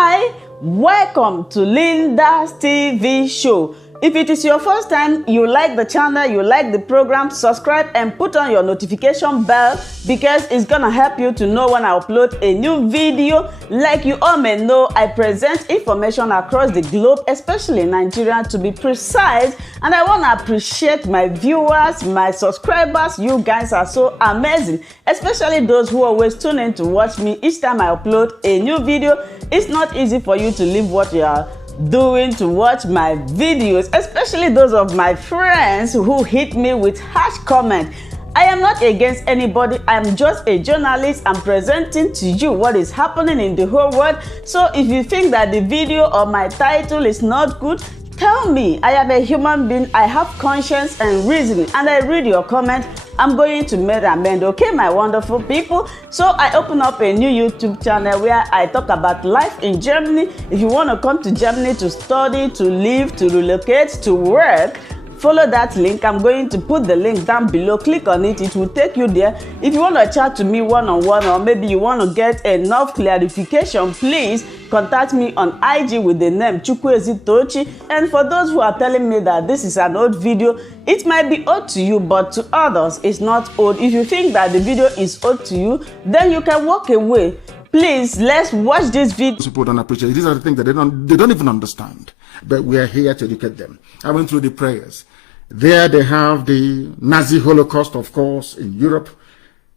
Hi, welcome to Linda's TV show. If it is your first time, you like the channel, you like the program, subscribe and put on your notification bell because it's gonna help you to know when I upload a new video. Like you all may know, I present information across the globe, especially in Nigeria to be precise, and I want to appreciate my viewers, my subscribers. You guys are so amazing, especially those who always tune in to watch me each time I upload a new video. It's not easy for you to leave what you are doing to watch my videos, especially those of my friends who hit me with harsh comment. I am not against anybody. I'm just a journalist. I'm presenting to you what is happening in the whole world. So if you think that the video or my title is not good, tell me. I am a human being. I have conscience and reasoning, and I read your comment. I'm going to make amend, okay, my wonderful people? So I open up a new YouTube channel where I talk about life in Germany. If you want to come to Germany to study, to live, to relocate, to work, follow that link. I'm going to put the link down below. Click on it. It will take you there. If you want to chat to me one-on-one, or maybe you want to get enough clarification, please contact me on IG with the name Chukwuezi Tochi. And for those who are telling me that this is an old video, it might be old to you, but to others it's not old. If you think that the video is old to you, then you can walk away. Please, let's watch this video. People don't appreciate it. These are the things that they don't even understand. But we are here to educate them. I went through the prayers. There they have the Nazi Holocaust, of course, in Europe.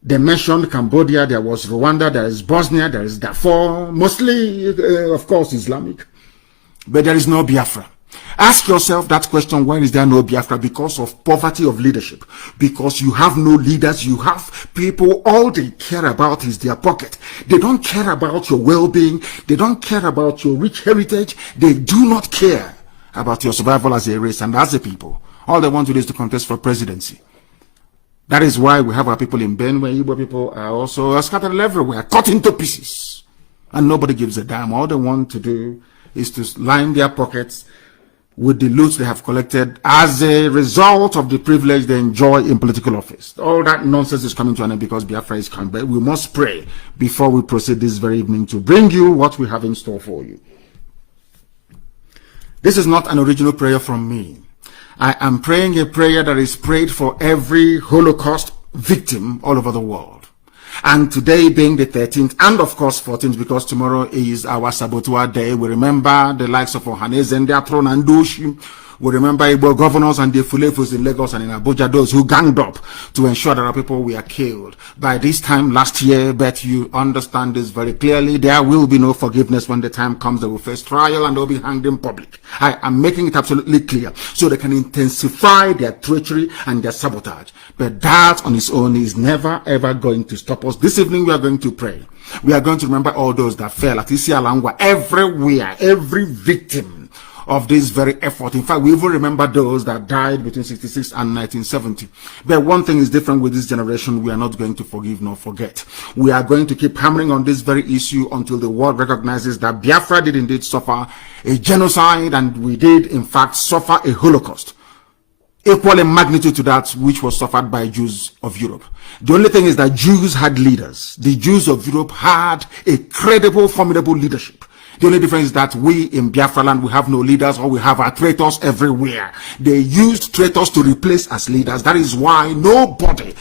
They mentioned Cambodia, there was Rwanda, there is Bosnia, there is Darfur, mostly, of course, Islamic. But there is no Biafra. Ask yourself that question, why is there no Biafra? Because of poverty of leadership. Because you have no leaders, you have people, all they care about is their pocket. They don't care about your well-being. They don't care about your rich heritage. They do not care about your survival as a race and as a people. All they want to do is to contest for presidency. That is why we have our people in Benue. Igbo people are also scattered everywhere, cut into pieces. And nobody gives a damn. All they want to do is to line their pockets with the loot they have collected as a result of the privilege they enjoy in political office. All that nonsense is coming to an end because Biafra is coming. But we must pray before we proceed this very evening to bring you what we have in store for you. This is not an original prayer from me. I am praying a prayer that is prayed for every Holocaust victim all over the world. And today being the 13th and of course 14th, because tomorrow is our Saboteur Day, we remember the likes of Ohaneze and Diatron and Dushi. We remember Igbo governors and the Fulefus in Lagos and in Abuja, those who ganged up to ensure that our people were killed. By this time last year, but you understand this very clearly, there will be no forgiveness when the time comes. They will face trial and they will be hanged in public. I am making it absolutely clear so they can intensify their treachery and their sabotage. But that on its own is never ever going to stop us. This evening we are going to pray. We are going to remember all those that fell at Isialangwa, everywhere, every victim of this very effort. In fact, we even remember those that died between 66 and 1970. But one thing is different with this generation. We are not going to forgive nor forget. We are going to keep hammering on this very issue until the world recognizes that Biafra did indeed suffer a genocide, and we did in fact suffer a Holocaust equal in magnitude to that which was suffered by Jews of Europe. The only thing is that Jews had leaders. The Jews of Europe had a credible, formidable leadership. The only difference is that we in Biafra land, we have no leaders, or we have our traitors everywhere. They used traitors to replace as leaders. That is why nobody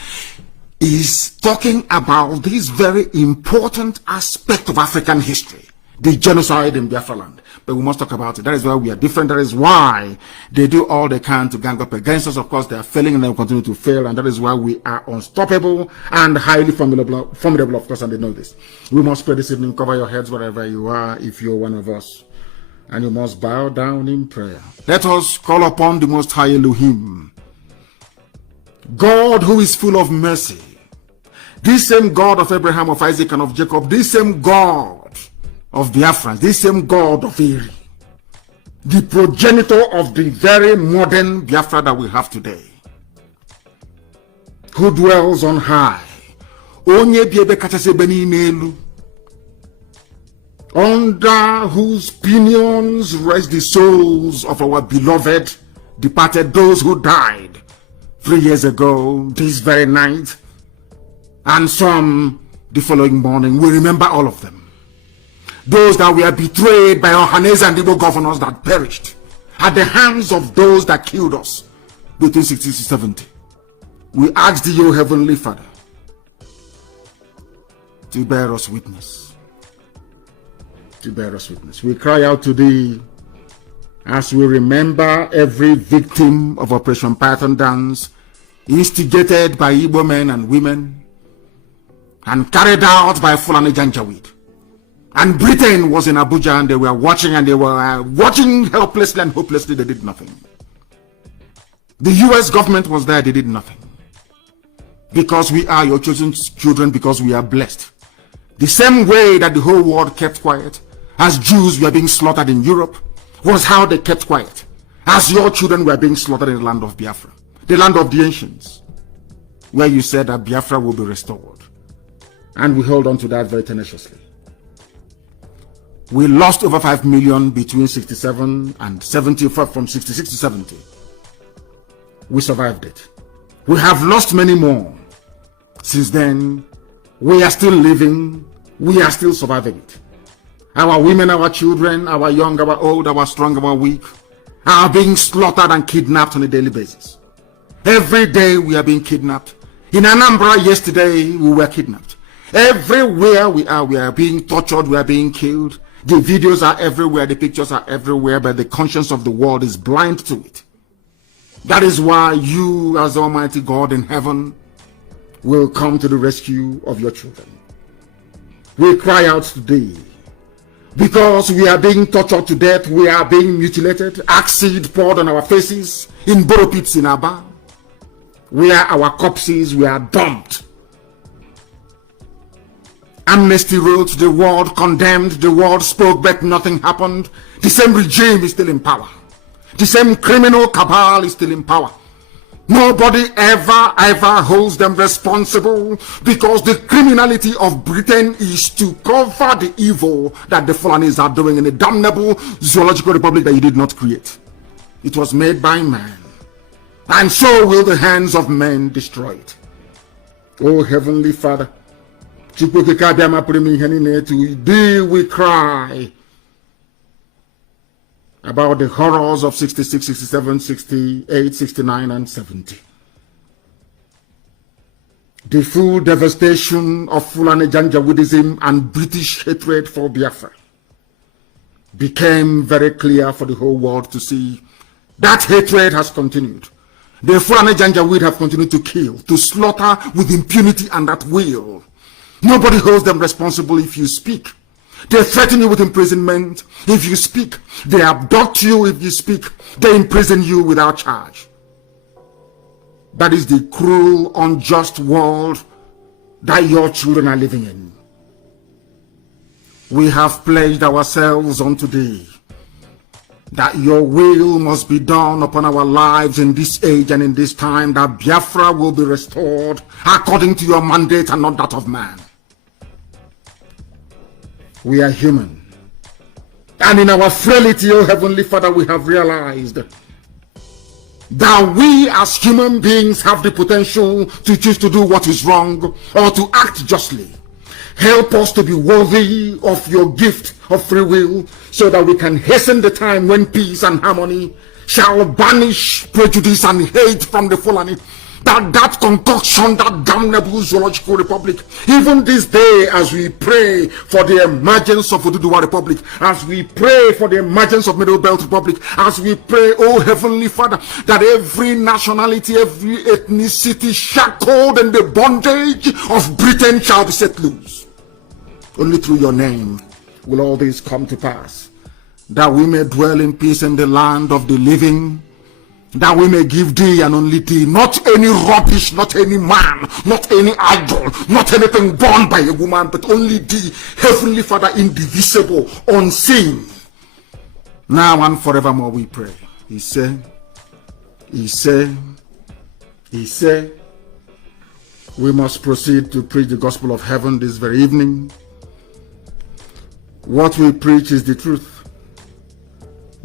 is talking about this very important aspect of African history, the genocide in Biafra land. But we must talk about it. That is why we are different. That is why they do all they can to gang up against us. Of course, they are failing and they will continue to fail. And that is why we are unstoppable and highly formidable, of course, and they know this. We must pray this evening. Cover your heads wherever you are if you're one of us. And you must bow down in prayer. Let us call upon the Most High Elohim, God who is full of mercy. This same God of Abraham, of Isaac, and of Jacob. This same God of Biafrans, this same God of Eri, the progenitor of the very modern Biafra that we have today, who dwells on high, under whose pinions rest the souls of our beloved departed, those who died 3 years ago this very night, and some the following morning. We remember all of them. those that were betrayed by Ohanese and Igbo governors that perished at the hands of those that killed us between 60 to 70. We ask thee, O Heavenly Father, to bear us witness. To bear us witness. We cry out to thee as we remember every victim of Operation Python Dance, instigated by Igbo men and women and carried out by Fulani Janjaweed. And Britain was in Abuja and they were watching, and they were watching helplessly and hopelessly. They did nothing. The US government was there, they did nothing. Because we are your chosen children, because we are blessed. The same way that the whole world kept quiet as Jews were being slaughtered in Europe was how they kept quiet as your children were being slaughtered in the land of Biafra, the land of the ancients, where you said that Biafra will be restored. And we hold on to that very tenaciously. We lost over 5 million between 67 and 70, from 66 to 70. We survived it. We have lost many more. Since then, we are still living, we are still surviving it. Our women, our children, our young, our old, our strong, our weak, are being slaughtered and kidnapped on a daily basis. Every day we are being kidnapped. In Anambra yesterday, we were kidnapped. Everywhere we are being tortured, we are being killed. The videos are everywhere, the pictures are everywhere, but the conscience of the world is blind to it. That is why you, as Almighty God in heaven, will come to the rescue of your children. We cry out today, because we are being tortured to death, we are being mutilated, acid poured on our faces, in borrow pits in Aba, where our corpses were dumped. Amnesty wrote, the world condemned, the world spoke, but nothing happened. The same regime is still in power. The same criminal cabal is still in power. Nobody ever holds them responsible, because the criminality of Britain is to cover the evil that the Fulanis are doing in a damnable zoological republic that you did not create. It was made by man, and so will the hands of men destroy it. Oh Heavenly Father, today we cry about the horrors of 66, 67, 68, 69, and 70. The full devastation of Fulani Janjaweedism and British hatred for Biafra became very clear for the whole world to see. That hatred has continued. The Fulani Janjaweed have continued to kill, to slaughter with impunity and at will. Nobody holds them responsible if you speak. They threaten you with imprisonment if you speak. They abduct you if you speak. They imprison you without charge. That is the cruel, unjust world that your children are living in. We have pledged ourselves on today that your will must be done upon our lives in this age and in this time, that Biafra will be restored according to your mandate and not that of man. We are human, and in our frailty, O Heavenly Father, we have realized that we as human beings have the potential to choose to do what is wrong or to act justly. Help us to be worthy of your gift of free will, so that we can hasten the time when peace and harmony shall banish prejudice and hate from the Fulani. That concoction, that damnable zoological republic, even this day, as we pray for the emergence of Oduduwa Republic, as we pray for the emergence of Middle Belt Republic, as we pray, oh Heavenly Father, that every nationality, every ethnicity shackled in the bondage of Britain shall be set loose. Only through your name will all this come to pass, that we may dwell in peace in the land of the living, that we may give thee and only thee, not any rubbish, not any man, not any idol, not anything born by a woman, but only thee, Heavenly Father, indivisible, unseen. Now and forevermore we pray. He said, we must proceed to preach the gospel of heaven this very evening. What we preach is the truth,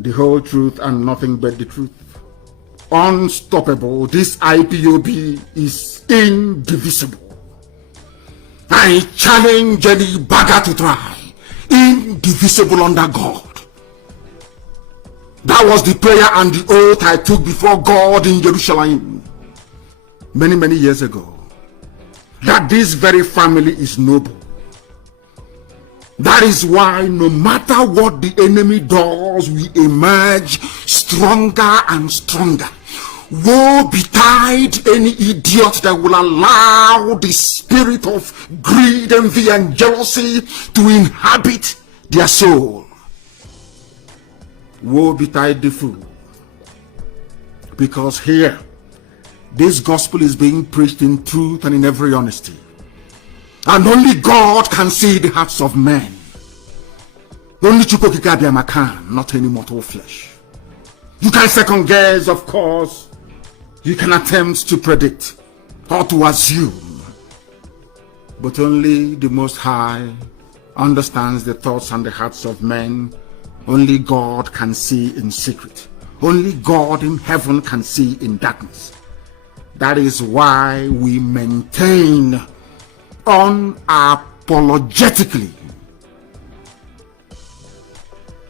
the whole truth, and nothing but the truth. Unstoppable. This IPOB is indivisible. I challenge any bagger to try. indivisible under God. That was the prayer and the oath I took before God in Jerusalem many, many years ago. That this very family is noble. That is why no matter what the enemy does, we emerge stronger and stronger. Woe betide any idiot that will allow the spirit of greed, envy, and jealousy to inhabit their soul. Woe betide the fool. Because here, this gospel is being preached in truth and in every honesty. And only God can see the hearts of men. Only Chukokikabiyama can, not any mortal flesh. You can second guess, of course. You can attempt to predict or to assume. But only the Most High understands the thoughts and the hearts of men. Only God can see in secret. Only God in heaven can see in darkness. That is why we maintain unapologetically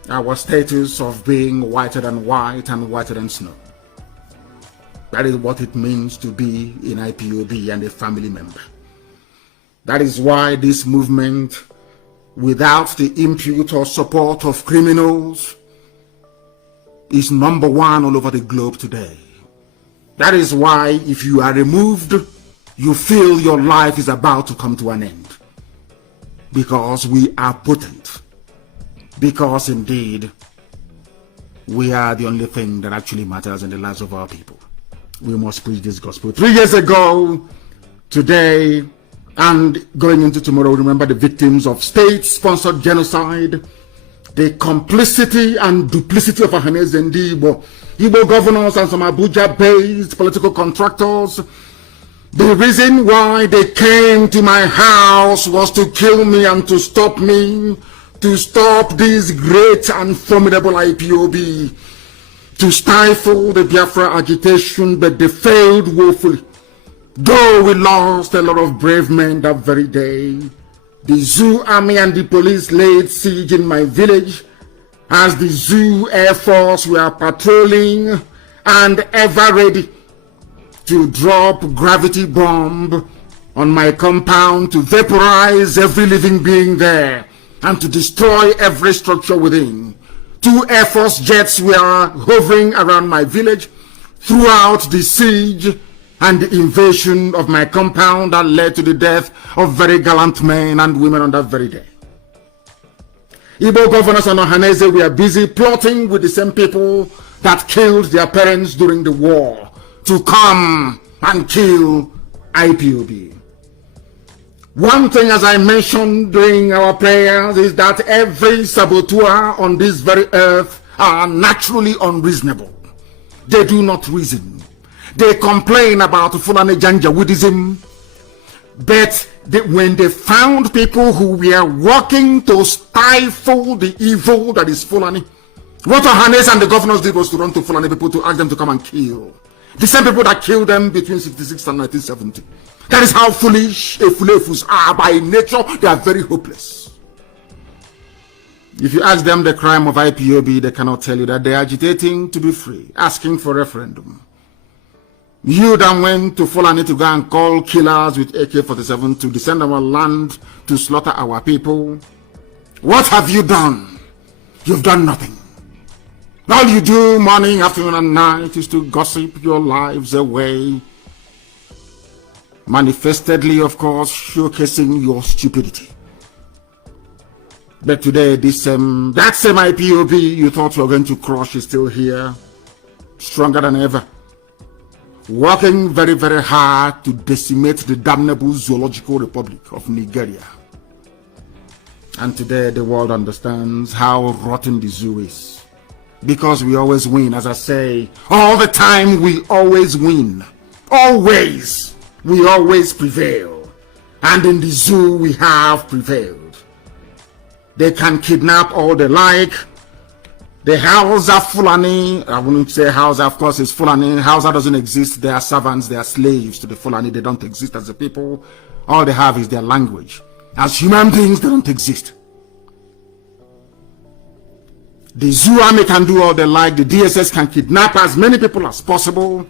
our status of being whiter than white and whiter than snow. That is what it means to be in IPOB and a family member. That is why this movement, without the input or support of criminals, is number one all over the globe today. That is why if you are removed, you feel your life is about to come to an end. Because we are potent. Because indeed, we are the only thing that actually matters in the lives of our people. We must preach this gospel. 3 years ago, today, and going into tomorrow, remember the victims of state-sponsored genocide, the complicity and duplicity of Ahaneze and Igbo governors and some Abuja-based political contractors. The reason why they came to my house was to kill me and to stop me, to stop this great and formidable IPOB, to stifle the Biafra agitation, but they failed woefully. Though we lost a lot of brave men that very day, the Zoo Army and the police laid siege in my village as the Zoo Air Force were patrolling and ever ready to drop gravity bomb on my compound to vaporize every living being there and to destroy every structure within. 2 Air Force jets were hovering around my village throughout the siege and the invasion of my compound that led to the death of very gallant men and women on that very day. Igbo governors and Ohaneze were busy plotting with the same people that killed their parents during the war to come and kill IPOB. One thing, as I mentioned during our prayers, is that every saboteur on this very earth are naturally unreasonable. They do not reason. They complain about Fulani Janjaweedism, but when they found people who were working to stifle the evil that is Fulani, what Ohaneze and the governors did was to run to Fulani people to ask them to come and kill. The same people that killed them between 1966 and 1970. That is how foolish Efulefus are. By nature, they are very hopeless. If you ask them the crime of IPOB, they cannot tell you that they are agitating to be free, asking for referendum. You then went to Fulani to go and call killers with AK-47 to descend our land to slaughter our people. What have you done? You've done nothing. All you do morning, afternoon, and night is to gossip your lives away. Manifestedly, of course, showcasing your stupidity. But today, that same IPOB you thought you were going to crush is still here, stronger than ever, working very, very hard to decimate the damnable Zoological Republic of Nigeria. And today, the world understands how rotten the zoo is. Because we always win, as I say, all the time we always win. Always. We always prevail. And in the zoo we have prevailed. They can kidnap all they like. The Hausa Fulani, I wouldn't say Hausa, of course it's Fulani. Hausa doesn't exist. They are servants, they are slaves to the Fulani. They don't exist as a people. All they have is their language. As human beings, they don't exist. The Zoo Army can do all they like. The DSS can kidnap as many people as possible.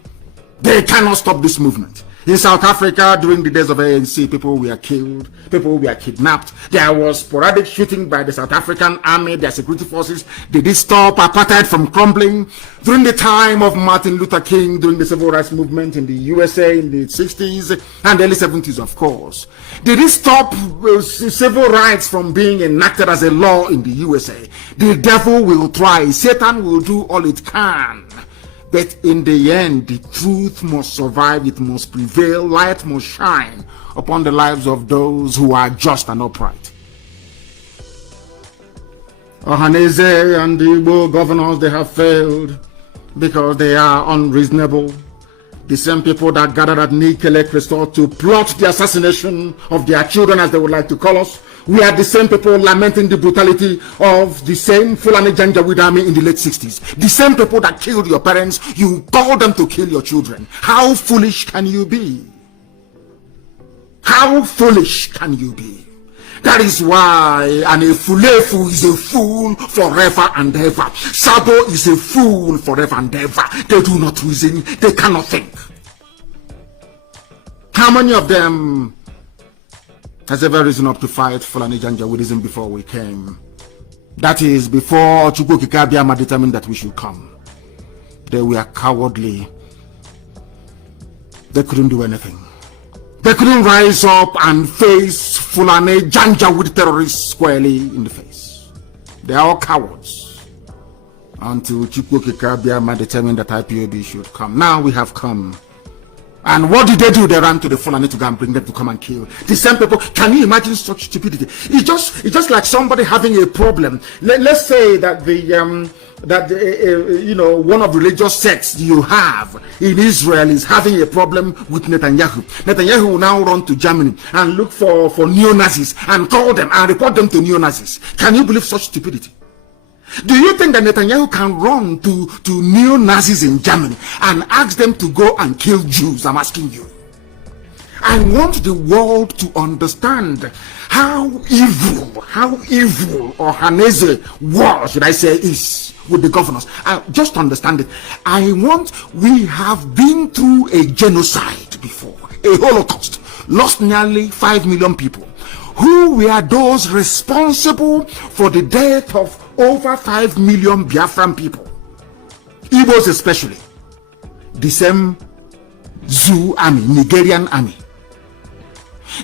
They cannot stop this movement. In South Africa, during the days of ANC, people were killed, people were kidnapped. There was sporadic shooting by the South African army, their security forces. Did it stop apartheid from crumbling? During the time of Martin Luther King, during the civil rights movement in the USA in the 60s and early 70s, of course. Did it stop civil rights from being enacted as a law in the USA? The devil will try. Satan will do all it can. But in the end, the truth must survive, it must prevail, light must shine upon the lives of those who are just and upright. Ohaneze and the Igbo governors, they have failed because they are unreasonable. The same people that gathered at Nikele Crystal to plot the assassination of their children, as they would like to call us, we are the same people lamenting the brutality of the same Fulani Janjaweed army in the late 60s. The same people that killed your parents, you told them to kill your children. How foolish can you be? How foolish can you be? That is why an Efulefu is a fool forever and ever. Sabo is a fool forever and ever. They do not reason, they cannot think. How many of them has ever risen up to fight Fulani Janjaweedism before we came? That is, before Chukwu Kikabiama determined that we should come. They were cowardly. They couldn't do anything. They couldn't rise up and face Fulani Janjaweed terrorists squarely in the face. They are all cowards. Until Chukwu Kikabiama determined that IPOB should come. Now we have come. And what did they do? They ran to the Fulani to go and bring them to come and kill. The same people. Can you imagine such stupidity? It's just like somebody having a problem. Let's say that one of the religious sects you have in Israel is having a problem with Netanyahu. Netanyahu will now run to Germany and look for neo-Nazis and call them and report them to neo-Nazis. Can you believe such stupidity? Do you think that Netanyahu can run to neo-Nazis in Germany and ask them to go and kill Jews? I'm asking you. I want the world to understand how evil Ohaneze war, should I say, is with the governors. Just understand it. We have been through a genocide before, a Holocaust, lost nearly 5 million people. Who were those responsible for the death of over 5 million Biafran people? Igbos especially. The same Zoo army, Nigerian army.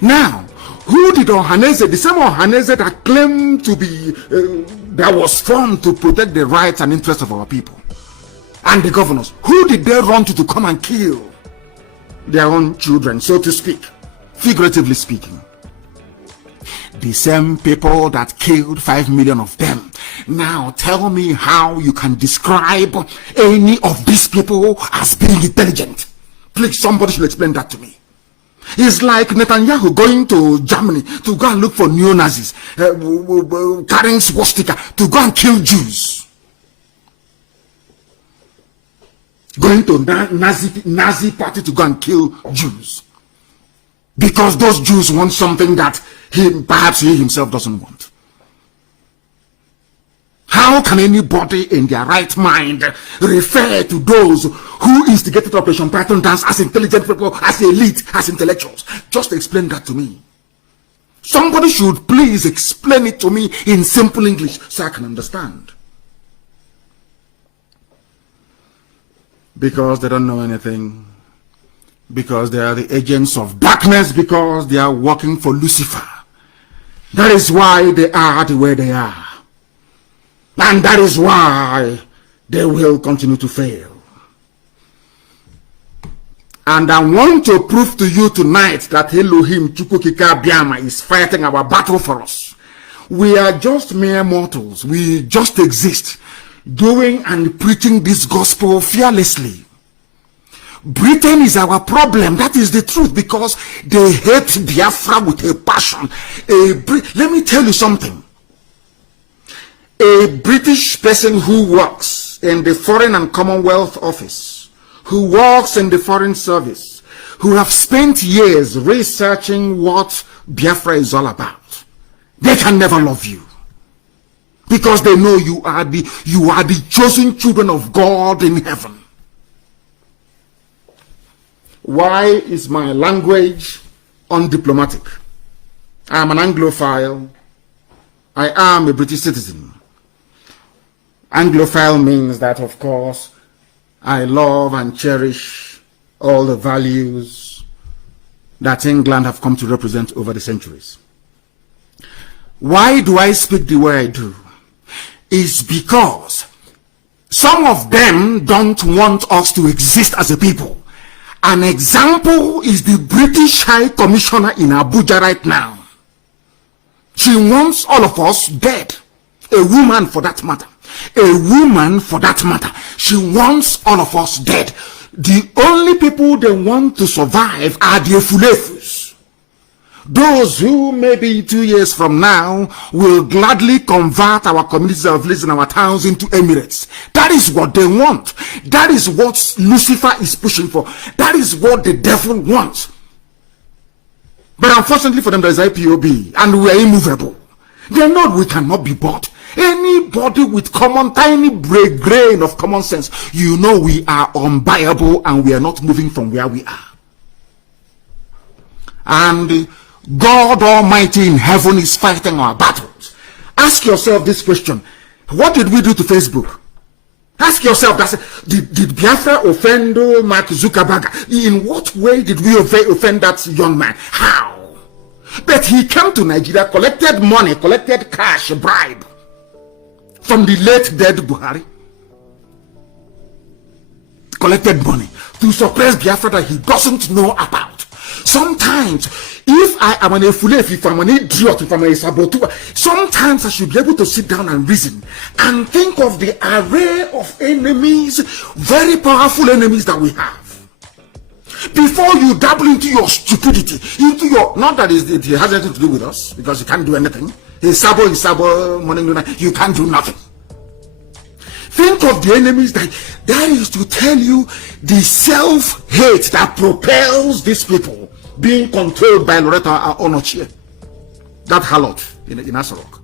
Now, who did Ohaneze, the same Ohaneze that claimed to be, that was formed to protect the rights and interests of our people, and the governors, who did they run to come and kill their own children, so to speak, figuratively speaking? The same people that killed 5 million of them. Now tell me how you can describe any of these people as being intelligent. Please, somebody should explain that to me. It's like Netanyahu going to Germany to go and look for neo-Nazis, carrying swastika to go and kill Jews. Going to Nazi party to go and kill Jews. Because those Jews want something that perhaps he himself doesn't want. How can anybody in their right mind refer to those who instigated Operation Python Dance as intelligent people, as elite, as intellectuals? Just explain that to me. Somebody should please explain it to me in simple English so I can understand. Because they don't know anything. Because they are the agents of darkness. Because they are working for Lucifer. That is why they are the way they are. And that is why they will continue to fail. And I want to prove to you tonight that Elohim Chukwukika Biama is fighting our battle for us. We are just mere mortals. We just exist, doing and preaching this gospel fearlessly. Britain is our problem. That is the truth, because they hate Biafra with a passion. Let me tell you something. A British person who works in the Foreign and Commonwealth Office, who works in the Foreign Service, who have spent years researching what Biafra is all about, they can never love you. because they know you are the chosen children of God in heaven. Why is my language undiplomatic? I am an Anglophile. I am a British citizen. Anglophile means that, of course, I love and cherish all the values that England have come to represent over the centuries. Why do I speak the way I do? It's because some of them don't want us to exist as a people. An example is the British High Commissioner in Abuja right now. She wants all of us dead. A woman for that matter. A woman for that matter. She wants all of us dead. The only people they want to survive are the Efulefus. Those who maybe 2 years from now will gladly convert our communities of villages and our towns into emirates. That is what they want. That is what Lucifer is pushing for. That is what the devil wants. But unfortunately for them, there is IPOB, and we are immovable. They know we cannot be bought. Anybody with tiny grain of common sense, you know we are unbuyable and we are not moving from where we are. And God Almighty in heaven is fighting our battles. Ask yourself this question. What did we do to Facebook? Ask yourself, did Biafra offend Mark Zuckerberg? In what way did we offend that young man? How? But he came to Nigeria, collected money, collected cash, bribe from the late dead Buhari. Collected money to suppress Biafra that he doesn't know about. Sometimes, if I am an Efulef, if I'm an idiot, if I'm a saboteur, sometimes I should be able to sit down and reason and think of the array of enemies, very powerful enemies that we have. Before you dabble into your stupidity, into your, not that it has anything to do with us, because you can't do anything. Is Sabo, morning, you can't do nothing. Think of the enemies that is to tell you the self-hate that propels these people being controlled by Loretta Onochie, that harlot in Asarok.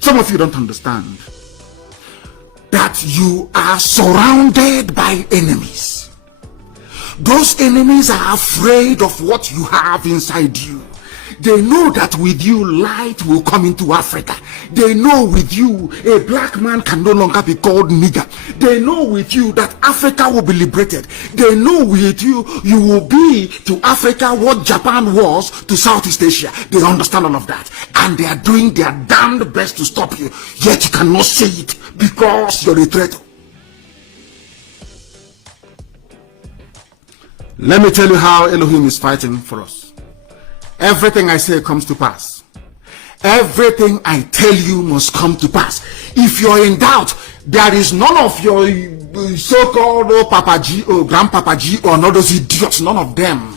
Some of you don't understand that you are surrounded by enemies. Those enemies are afraid of what you have inside you. They know that with you, light will come into Africa. They know with you, a black man can no longer be called nigger. They know with you that Africa will be liberated. They know with you, you will be to Africa what Japan was to Southeast Asia. They understand all of that. And they are doing their damned best to stop you. Yet you cannot see it because you're a traitor. Let me tell you how Elohim is fighting for us. Everything I say comes to pass. Everything I tell you must come to pass. If you're in doubt, there is none of your so-called Papa G or Grandpapa G or none of those idiots, none of them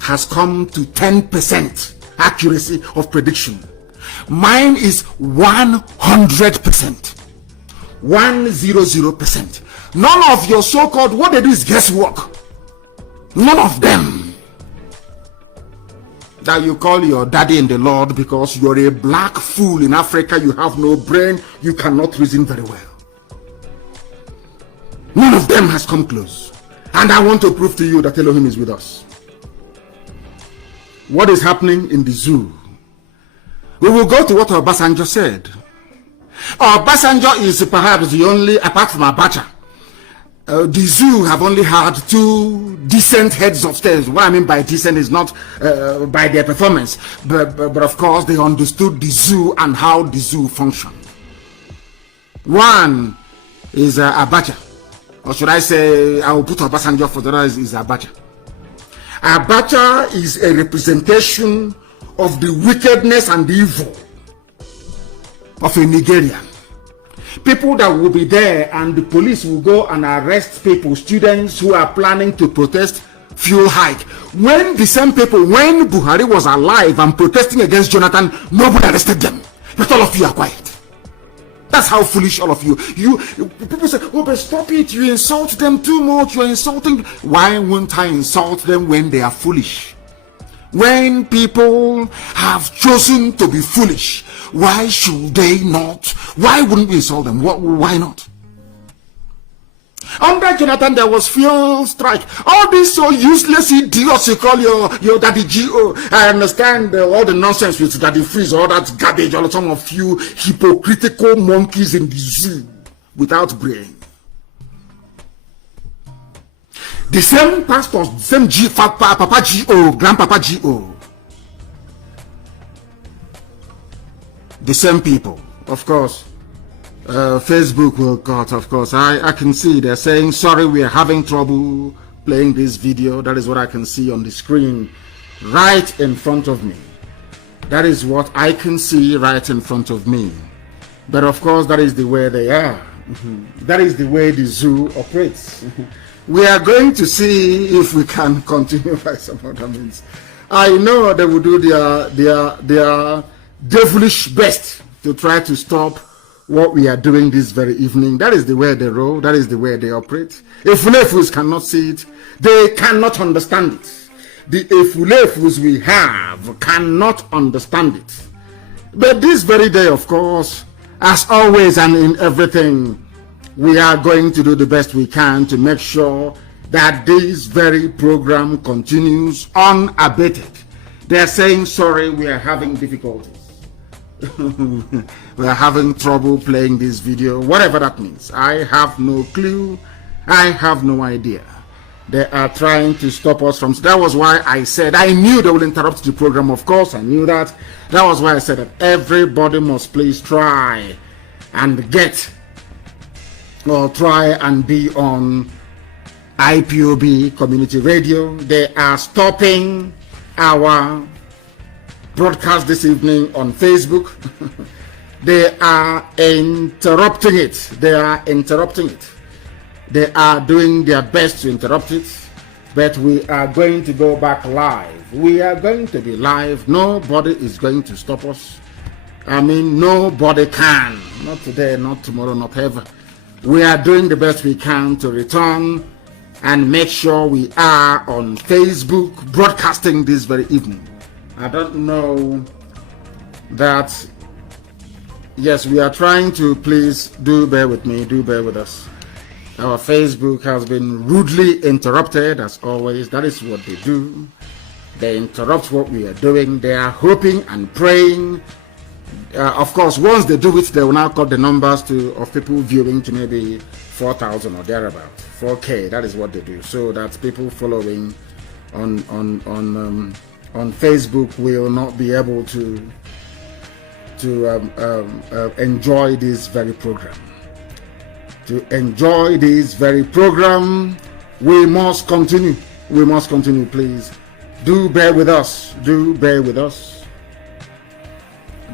has come to 10% accuracy of prediction. Mine is 100%. 100%. None of your so-called, what they do is guesswork. None of them. That you call your daddy in the Lord because you're a black fool in Africa, you have no brain, you cannot reason very well. None of them has come close. And I want to prove to you that Elohim is with us. What is happening in the zoo? We will go to what Obasanjo said. Obasanjo is perhaps the only, apart from Abacha, the zoo have only had 2 decent heads of state. What I mean by decent is not by their performance, but of course they understood the zoo and how the zoo functioned. One is Abacha, or should I say, I will put Obasanjo for the other is Abacha. Abacha is a representation of the wickedness and the evil of a Nigerian. People that will be there and the police will go and arrest people, students who are planning to protest fuel hike. When the same people, when Buhari was alive and protesting against Jonathan, nobody arrested them. But all of you are quiet. That's how foolish all of you. People say, oh, but stop it. You insult them too much. You're insulting. Why won't I insult them when they are foolish? When people have chosen to be foolish, why should they not? Why wouldn't we insult them? Why not? Under Jonathan, there was fuel strike. All these so useless idiots you call your daddy G.O. I understand all the nonsense with daddy freeze, all that garbage, all some of you hypocritical monkeys in the zoo without brain. The same pastors, the same Papa G.O., Grandpapa G.O. The same people, of course. Facebook will cut, of course. I can see they're saying, sorry, we are having trouble playing this video. That is what I can see on the screen right in front of me. That is what I can see right in front of me. But of course, that is the way they are. That is the way the zoo operates. We are going to see if we can continue by some other means. I know they will do their devilish best to try to stop what we are doing this very evening. That is the way they roll. That is the way they operate. Efulefus cannot see it. They cannot understand it. The Efulefus we have cannot understand it. But this very day, of course, as always and in everything, we are going to do the best we can to make sure that this very program continues unabated. They are saying, sorry, we are having difficulties. We are having trouble playing this video, whatever that means. I have no clue. I have no idea. They are trying to stop us from. That was why I said I knew they will interrupt the program. Of course, I knew that. That was why I said that everybody must please try and get or try and be on IPOB community radio. They are stopping our broadcast this evening on Facebook. They are interrupting it. They are interrupting it. They are doing their best to interrupt it. But we are going to go back live. We are going to be live. Nobody is going to stop us. I mean, nobody can. Not today, not tomorrow, not ever. We are doing the best we can to return and make sure we are on Facebook broadcasting this very evening. I don't know that. Yes, we are trying to. Please do bear with me. Do bear with us. Our Facebook has been rudely interrupted as always. That is what they do. They interrupt what we are doing. They are hoping and praying. Of course, once they do it, they will now cut the numbers of people viewing to maybe 4,000 or thereabout. 4K. That is what they do. So that people following on Facebook will not be able to enjoy this very program. To enjoy this very program, we must continue. We must continue, please. Do bear with us. Do bear with us.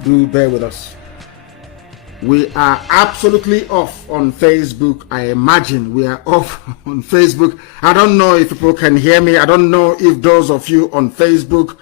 Do bear with us. We are absolutely off on Facebook. I imagine we are off on Facebook. I don't know if people can hear me. I don't know if those of you on Facebook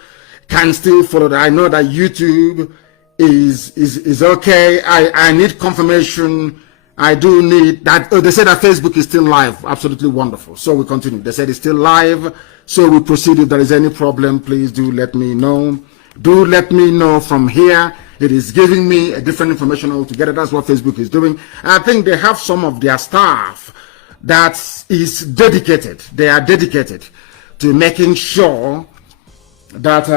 can still follow that. I know that YouTube is okay. I need confirmation. I do need that. Oh, they said that Facebook is still live. Absolutely wonderful. So we continue. They said it's still live. So we proceed. If there is any problem, please do let me know. Do let me know from here. It is giving me a different information altogether. That's what Facebook is doing. I think they have some of their staff that is dedicated. They are dedicated to making sure that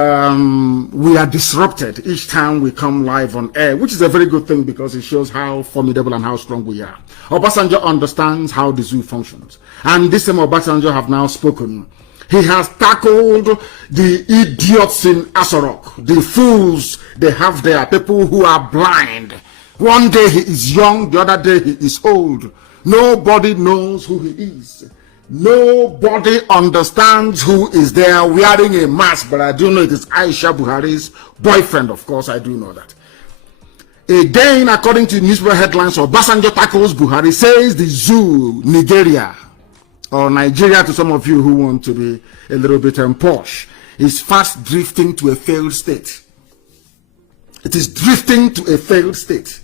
we are disrupted each time we come live on air, which is a very good thing because it shows how formidable and how strong we are. Obasanjo understands how the zoo functions. And this same Obasanjo have now spoken. He has tackled the idiots in Asorok, the fools they have there, people who are blind. One day he is young, the other day he is old. Nobody knows who he is. Nobody understands who is there wearing a mask, but I do know it is Aisha Buhari's boyfriend, of course, I do know that. Again, according to newspaper headlines, Obasanjo tackles Buhari, says the zoo, Nigeria, or Nigeria to some of you who want to be a little bit posh, is fast drifting to a failed state. It is drifting to a failed state.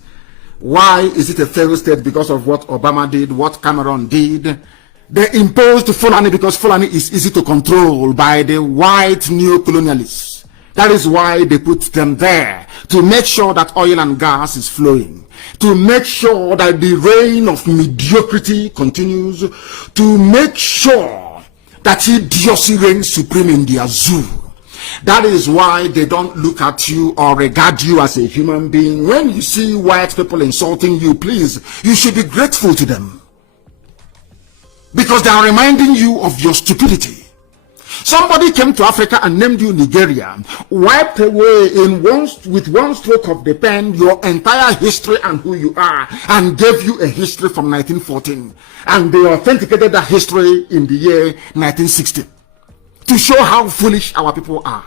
Why is it a failed state? Because of what Obama did, what Cameron did, They imposed Fulani because Fulani is easy to control by the white neo-colonialists. That is why they put them there, to make sure that oil and gas is flowing, to make sure that the reign of mediocrity continues, to make sure that idiocy reigns supreme in their zoo. That is why they don't look at you or regard you as a human being. When you see white people insulting you, please, you should be grateful to them, because they are reminding you of your stupidity. Somebody came to Africa and named you Nigeria, wiped away with one stroke of the pen your entire history and who you are, and gave you a history from 1914. And they authenticated that history in the year 1960 to show how foolish our people are.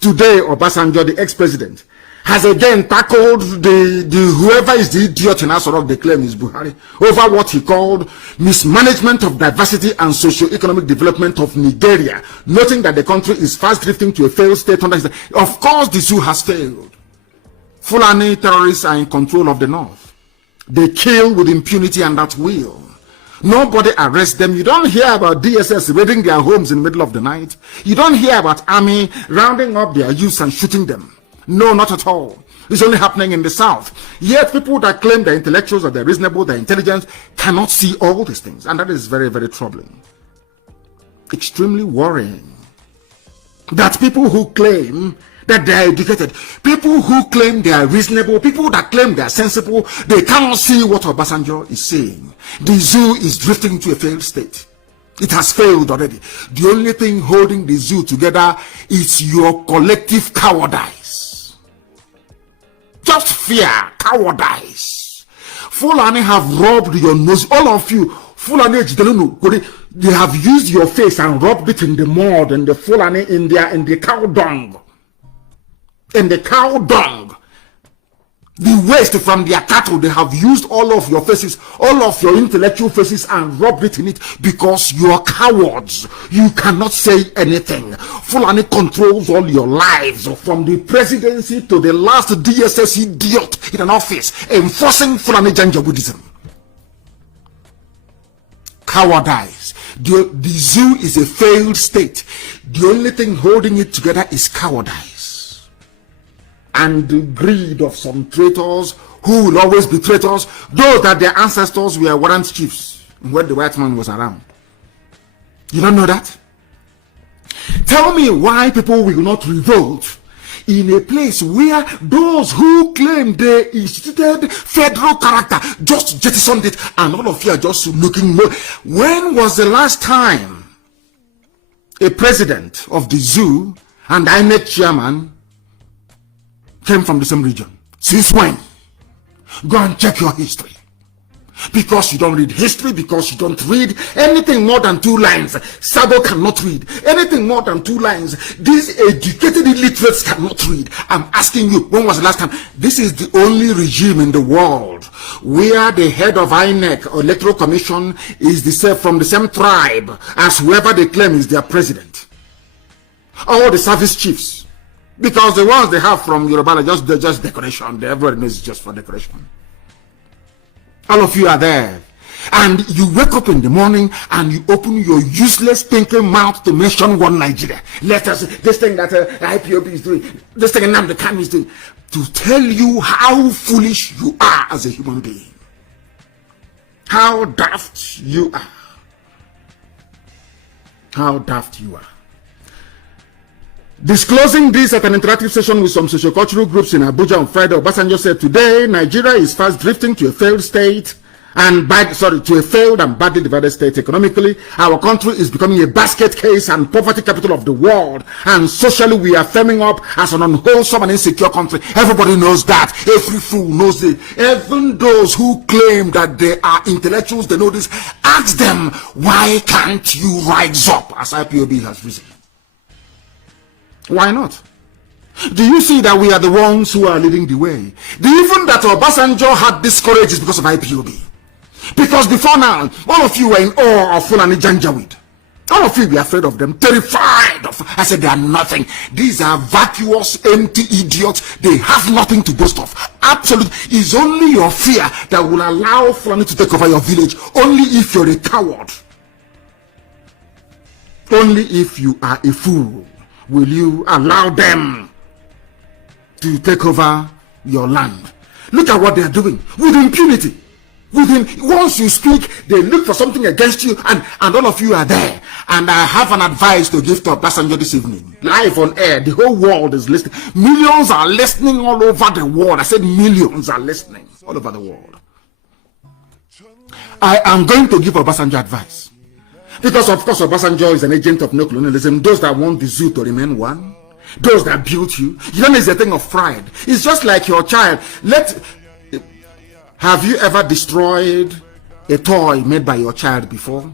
Today, Obasanjo, the ex-president, has again tackled the whoever is the idiot in Asorok, they claim is Buhari, over what he called mismanagement of diversity and socio-economic development of Nigeria, noting that the country is fast drifting to a failed state under his. Of course, the zoo has failed. Fulani terrorists are in control of the north. They kill with impunity and at will. Nobody arrests them. You don't hear about DSS raiding their homes in the middle of the night. You don't hear about army rounding up their youths and shooting them. No, not at all. It's only happening in the south. Yet people that claim they're intellectuals or they're reasonable, they're intelligent, cannot see all these things. And that is very, very troubling. Extremely worrying. That people who claim that they are educated, people who claim they are reasonable, people that claim they are sensible, they cannot see what Obasanjo is saying. The zoo is drifting to a failed state. It has failed already. The only thing holding the zoo together is your collective cowardice. Just fear, cowardice. Fulani have rubbed your nose, all of you. Fulani, they have used your face and rubbed it in the mud and the Fulani in the cow dung. In the cow dung. The waste from their cattle, they have used all of your faces, all of your intellectual faces, and rubbed it in it because you are cowards. You cannot say anything. Fulani controls all your lives, from the presidency to the last DSS idiot in an office, enforcing Fulani Janja Buddhism. Cowardice. The zoo is a failed state. The only thing holding it together is cowardice. And the greed of some traitors who will always be traitors, those that their ancestors were warrant chiefs when the white man was around. You don't know that? Tell me why people will not revolt in a place where those who claim they instituted federal character just jettisoned it, and all of you are just looking. When was the last time a president of the zoo and INEC chairman came from the same region? Since when? Go and check your history. Because you don't read history, because you don't read anything more than 2 lines. Sabo cannot read anything more than 2 lines. These educated illiterates cannot read. I'm asking you, when was the last time? This is the only regime in the world where the head of INEC or Electoral Commission is from the same tribe as whoever they claim is their president. All the service chiefs. Because the ones they have from Yoruba, they're just decoration. Everybody knows it's just for decoration. All of you are there. And you wake up in the morning and you open your useless thinking mouth to mention one Nigeria. Let us, this thing that Ipob is doing, this thing Nnamdi Kanu is doing, to tell you how foolish you are as a human being. How daft you are. How daft you are. Disclosing this at an interactive session with some socio-cultural groups in Abuja on Friday, Obasanjo said, today, Nigeria is fast drifting to a failed state to a failed and badly divided state economically. Our country is becoming a basket case and poverty capital of the world. And socially, we are firming up as an unwholesome and insecure country. Everybody knows that. Every fool knows it. Even those who claim that they are intellectuals, they know this. Ask them, why can't you rise up as IPOB has risen? Why not? Do you see that we are the ones who are leading the way? Even that Obasanjo had this courage is because of IPOB. Because before now, all of you were in awe of Fulani Janjaweed. All of you were afraid of them, terrified of. I said they are nothing. These are vacuous, empty idiots. They have nothing to boast of. Absolutely. It's only your fear that will allow Fulani to take over your village. Only if you're a coward. Only if you are a fool will you allow them to take over your land. Look at what they are doing with impunity. Once you speak, they look for something against you, and all of you are there. And I have an advice to give to Obasanjo this evening, live on air. The whole world is listening. Millions are listening all over the world. I said millions are listening all over the world. I am going to give Obasanjo advice, because of course Obasanjo is an agent of neocolonialism. Those that want the zoo to remain one, those that built you know, it's a thing of pride. It's just like your child. Have you ever destroyed a toy made by your child before?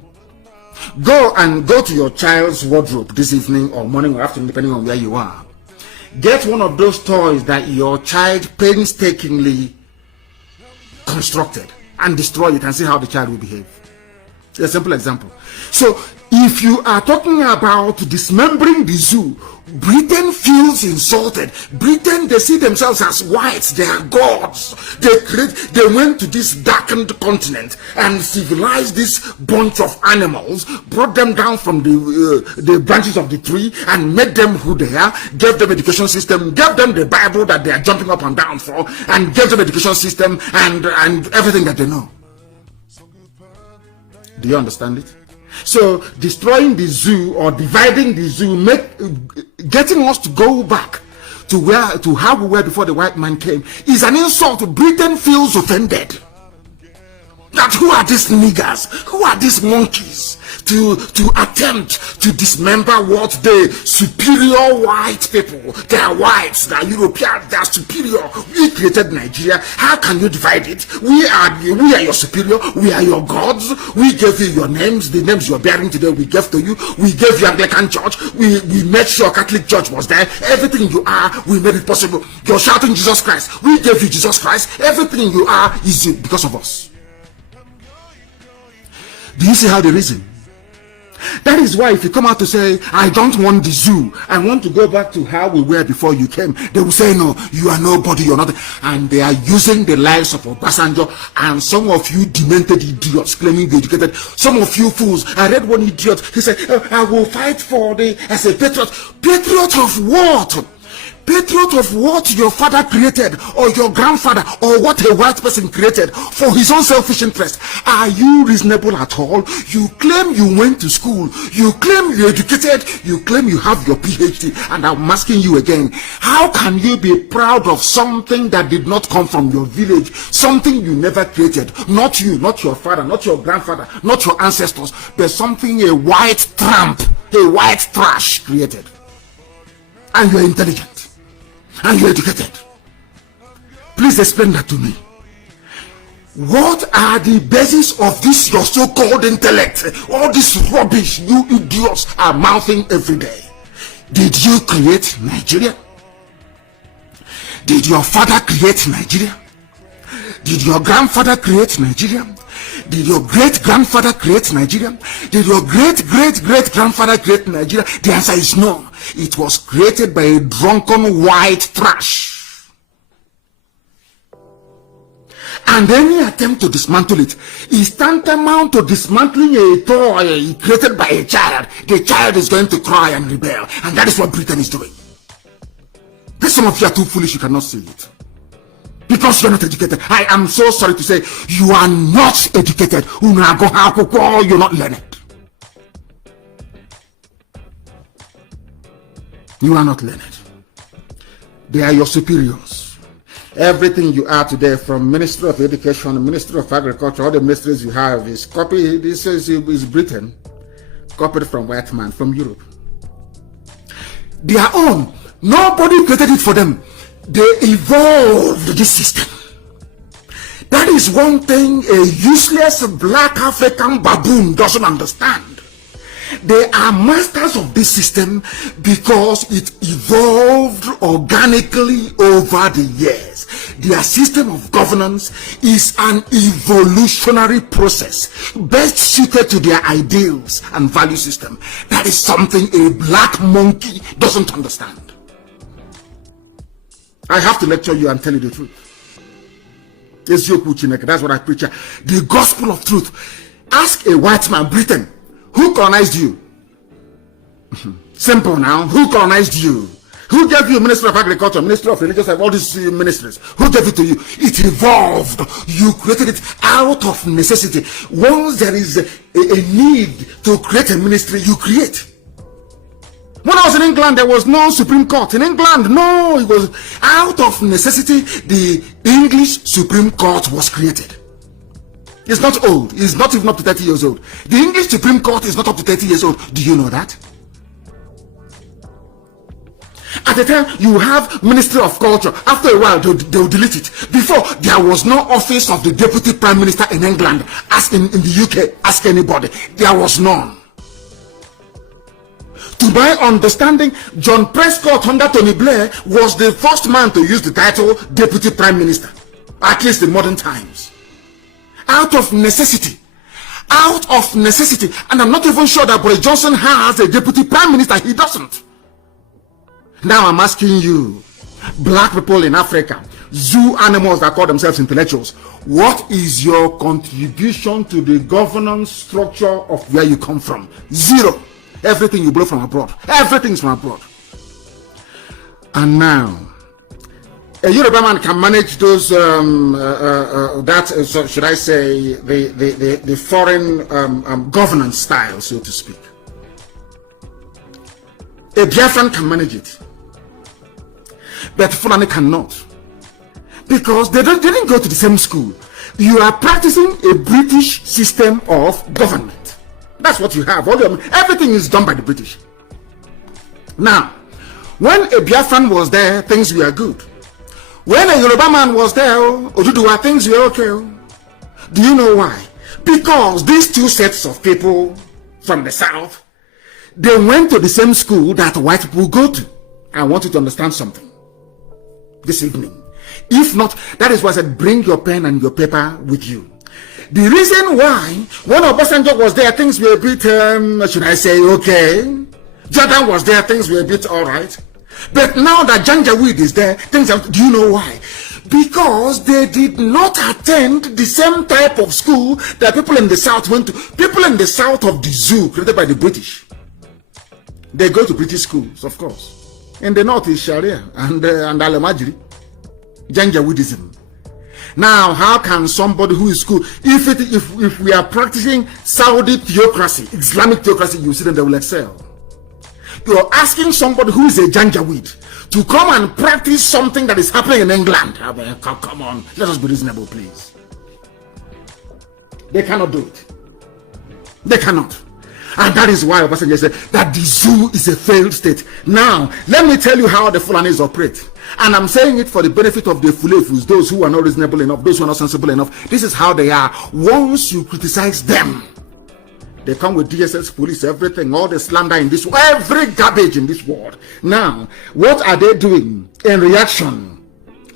Go to your child's wardrobe this evening or morning or afternoon, depending on where you are. Get one of those toys that your child painstakingly constructed and destroy it, and see how the child will behave. A simple example. So if you are talking about dismembering the zoo, Britain feels insulted. Britain, they see themselves as whites. They are gods. They went to this darkened continent and civilized this bunch of animals, brought them down from the branches of the tree and made them who they are, gave them education system, gave them the Bible that they are jumping up and down for, and gave them education system and everything that they know. Do you understand it? So destroying the zoo or dividing the zoo, getting us to go back to how we were before the white man came, is an insult. Britain feels offended. That who are these niggers? Who are these monkeys to attempt to dismember what the superior white people, they are whites, they are Europeans, they are superior. We created Nigeria. How can you divide it? We are your superior. We are your gods. We gave you your names, the names you're bearing today. We gave to you. We gave you Anglican Church. We made sure Catholic Church was there. Everything you are, we made it possible. You're shouting Jesus Christ. We gave you Jesus Christ. Everything you are is because of us. Do you see how they reason? That is why if you come out to say, I don't want the zoo, I want to go back to how we were before you came, they will say, no, you are nobody, you're nothing. And they are using the lives of Obasanjo and some of you demented idiots claiming you're educated. Some of you fools. I read one idiot, he said, I will fight as a patriot. Patriot of what? Patriot of what your father created, or your grandfather, or what a white person created for his own selfish interest. Are you reasonable at all? You claim you went to school, you claim you're educated, you claim you have your PhD, and I'm asking you again, how can you be proud of something that did not come from your village, something you never created? Not you, not your father, not your grandfather, not your ancestors, but something a white tramp, a white trash created. And you're intelligent. And you're educated. Please explain that to me. What are the basis of this your so-called intellect? All this rubbish you idiots are mouthing every day. Did you create Nigeria? Did your father create Nigeria? Did your grandfather create Nigeria? Did your great-grandfather create Nigeria? Did your great-great-great-grandfather create Nigeria? The answer is no. It was created by a drunken white trash. And any attempt to dismantle it is tantamount to dismantling a toy created by a child. The child is going to cry and rebel. And that is what Britain is doing. But some of you are too foolish, you cannot see it. Because you're not educated. I am so sorry to say, you are not educated. You're not learned. You are not learned. They are your superiors. Everything you are today, from Ministry of Education, Ministry of Agriculture, all the ministries you have is copied. This is Britain, copied from white man, from Europe. Their own. Nobody created it for them. They evolved this system. That is one thing a useless black African baboon doesn't understand. They are masters of this system because it evolved organically over the years. Their system of governance is an evolutionary process best suited to their ideals and value system. That is something a black monkey doesn't understand. I have to lecture you and tell you the truth. That's what I preach. The gospel of truth. Ask a white man, Britain, who colonized you? Simple now. Who colonized you? Who gave you Ministry of Agriculture, Ministry of Religious, all these ministries? Who gave it to you? It evolved. You created it out of necessity. Once there is a need to create a ministry, you create. When I was in England, there was no Supreme Court. In England, no, it was out of necessity. The English Supreme Court was created. It's not old. It's not even up to 30 years old. The English Supreme Court is not up to 30 years old. Do you know that? At the time, you have Ministry of Culture. After a while, they'll delete it. Before, there was no office of the Deputy Prime Minister in England. Ask in the UK, ask anybody. There was none. To my understanding, John Prescott under Tony Blair was the first man to use the title Deputy Prime Minister, at least in modern times. Out of necessity. Out of necessity. And I'm not even sure that Boris Johnson has a Deputy Prime Minister. He doesn't. Now I'm asking you, black people in Africa, zoo animals that call themselves intellectuals, what is your contribution to the governance structure of where you come from? Zero. Everything you blow from abroad. Everything is from abroad. And now, a Yoruba man can manage those, so should I say, the foreign governance style, so to speak. A Biafran can manage it. But Fulani cannot. Because they didn't go to the same school. You are practicing a British system of government. That's what you have. Everything is done by the British. Now, when a Biafran was there, things were good. When a Yoruba man was there, Oduduwa, things were okay. Do you know why? Because these two sets of people from the south, they went to the same school that white people go to. I want you to understand something this evening. If not, that is why I said bring your pen and your paper with you. The reason why, when Obasanjo was there, things were a bit, should I say, okay. Jordan was there, things were a bit alright. But now that Janjaweed is there, things are, do you know why? Because they did not attend the same type of school that people in the south went to. People in the south of the zoo, created by the British, they go to British schools, of course. In the north is Sharia and Al-Majri, Janjaweedism. Now, how can somebody who is school, if we are practicing Saudi theocracy, Islamic theocracy, you see them, they will excel. You're asking somebody who is a Janjaweed to come and practice something that is happening in England. I mean, come on, let us be reasonable, please. They cannot do it. They cannot. And that is why Obasanjo said that the zoo is a failed state. Now, let me tell you how the Fulanis operate. And I'm saying it for the benefit of the Fulefus, those who are not reasonable enough, those who are not sensible enough. This is how they are. Once you criticize them, they come with DSS, police, everything, all the slander in this world, every garbage in this world. Now, what are they doing in reaction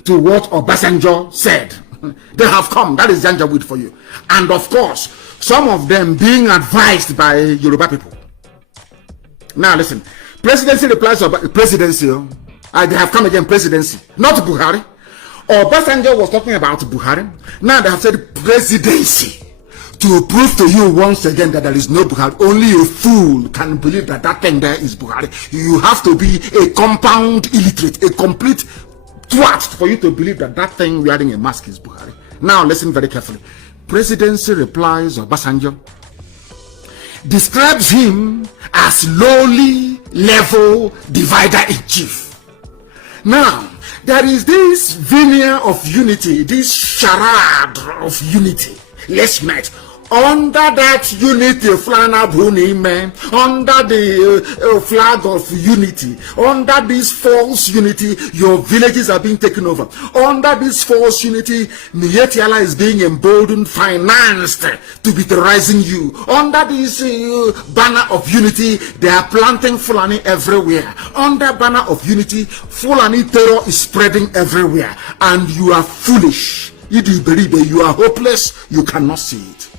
to what Obasanjo said? They have come. That is Janjaweed for you. And of course, some of them being advised by Yoruba people. Now listen, presidency replies to presidency. They have come again, presidency, not Buhari. Obasanjo was talking about Buhari. Now they have said presidency to prove to you once again that there is no Buhari. Only a fool can believe that that thing there is Buhari. You have to be a compound illiterate, a complete twat for you to believe that that thing wearing a mask is Buhari. Now listen very carefully. Presidency replies Obasanjo describes him as lowly level divider in chief. Now, there is this veneer of unity, this charade of unity. Let's meet. Under that unity, under the flag of unity, under this false unity, your villages are being taken over. Under this false unity, Nietiala is being emboldened, financed to be terrorizing you. Under this banner of unity, they are planting Fulani everywhere. Under banner of unity, Fulani terror is spreading everywhere. And you are foolish. You are hopeless. You cannot see it.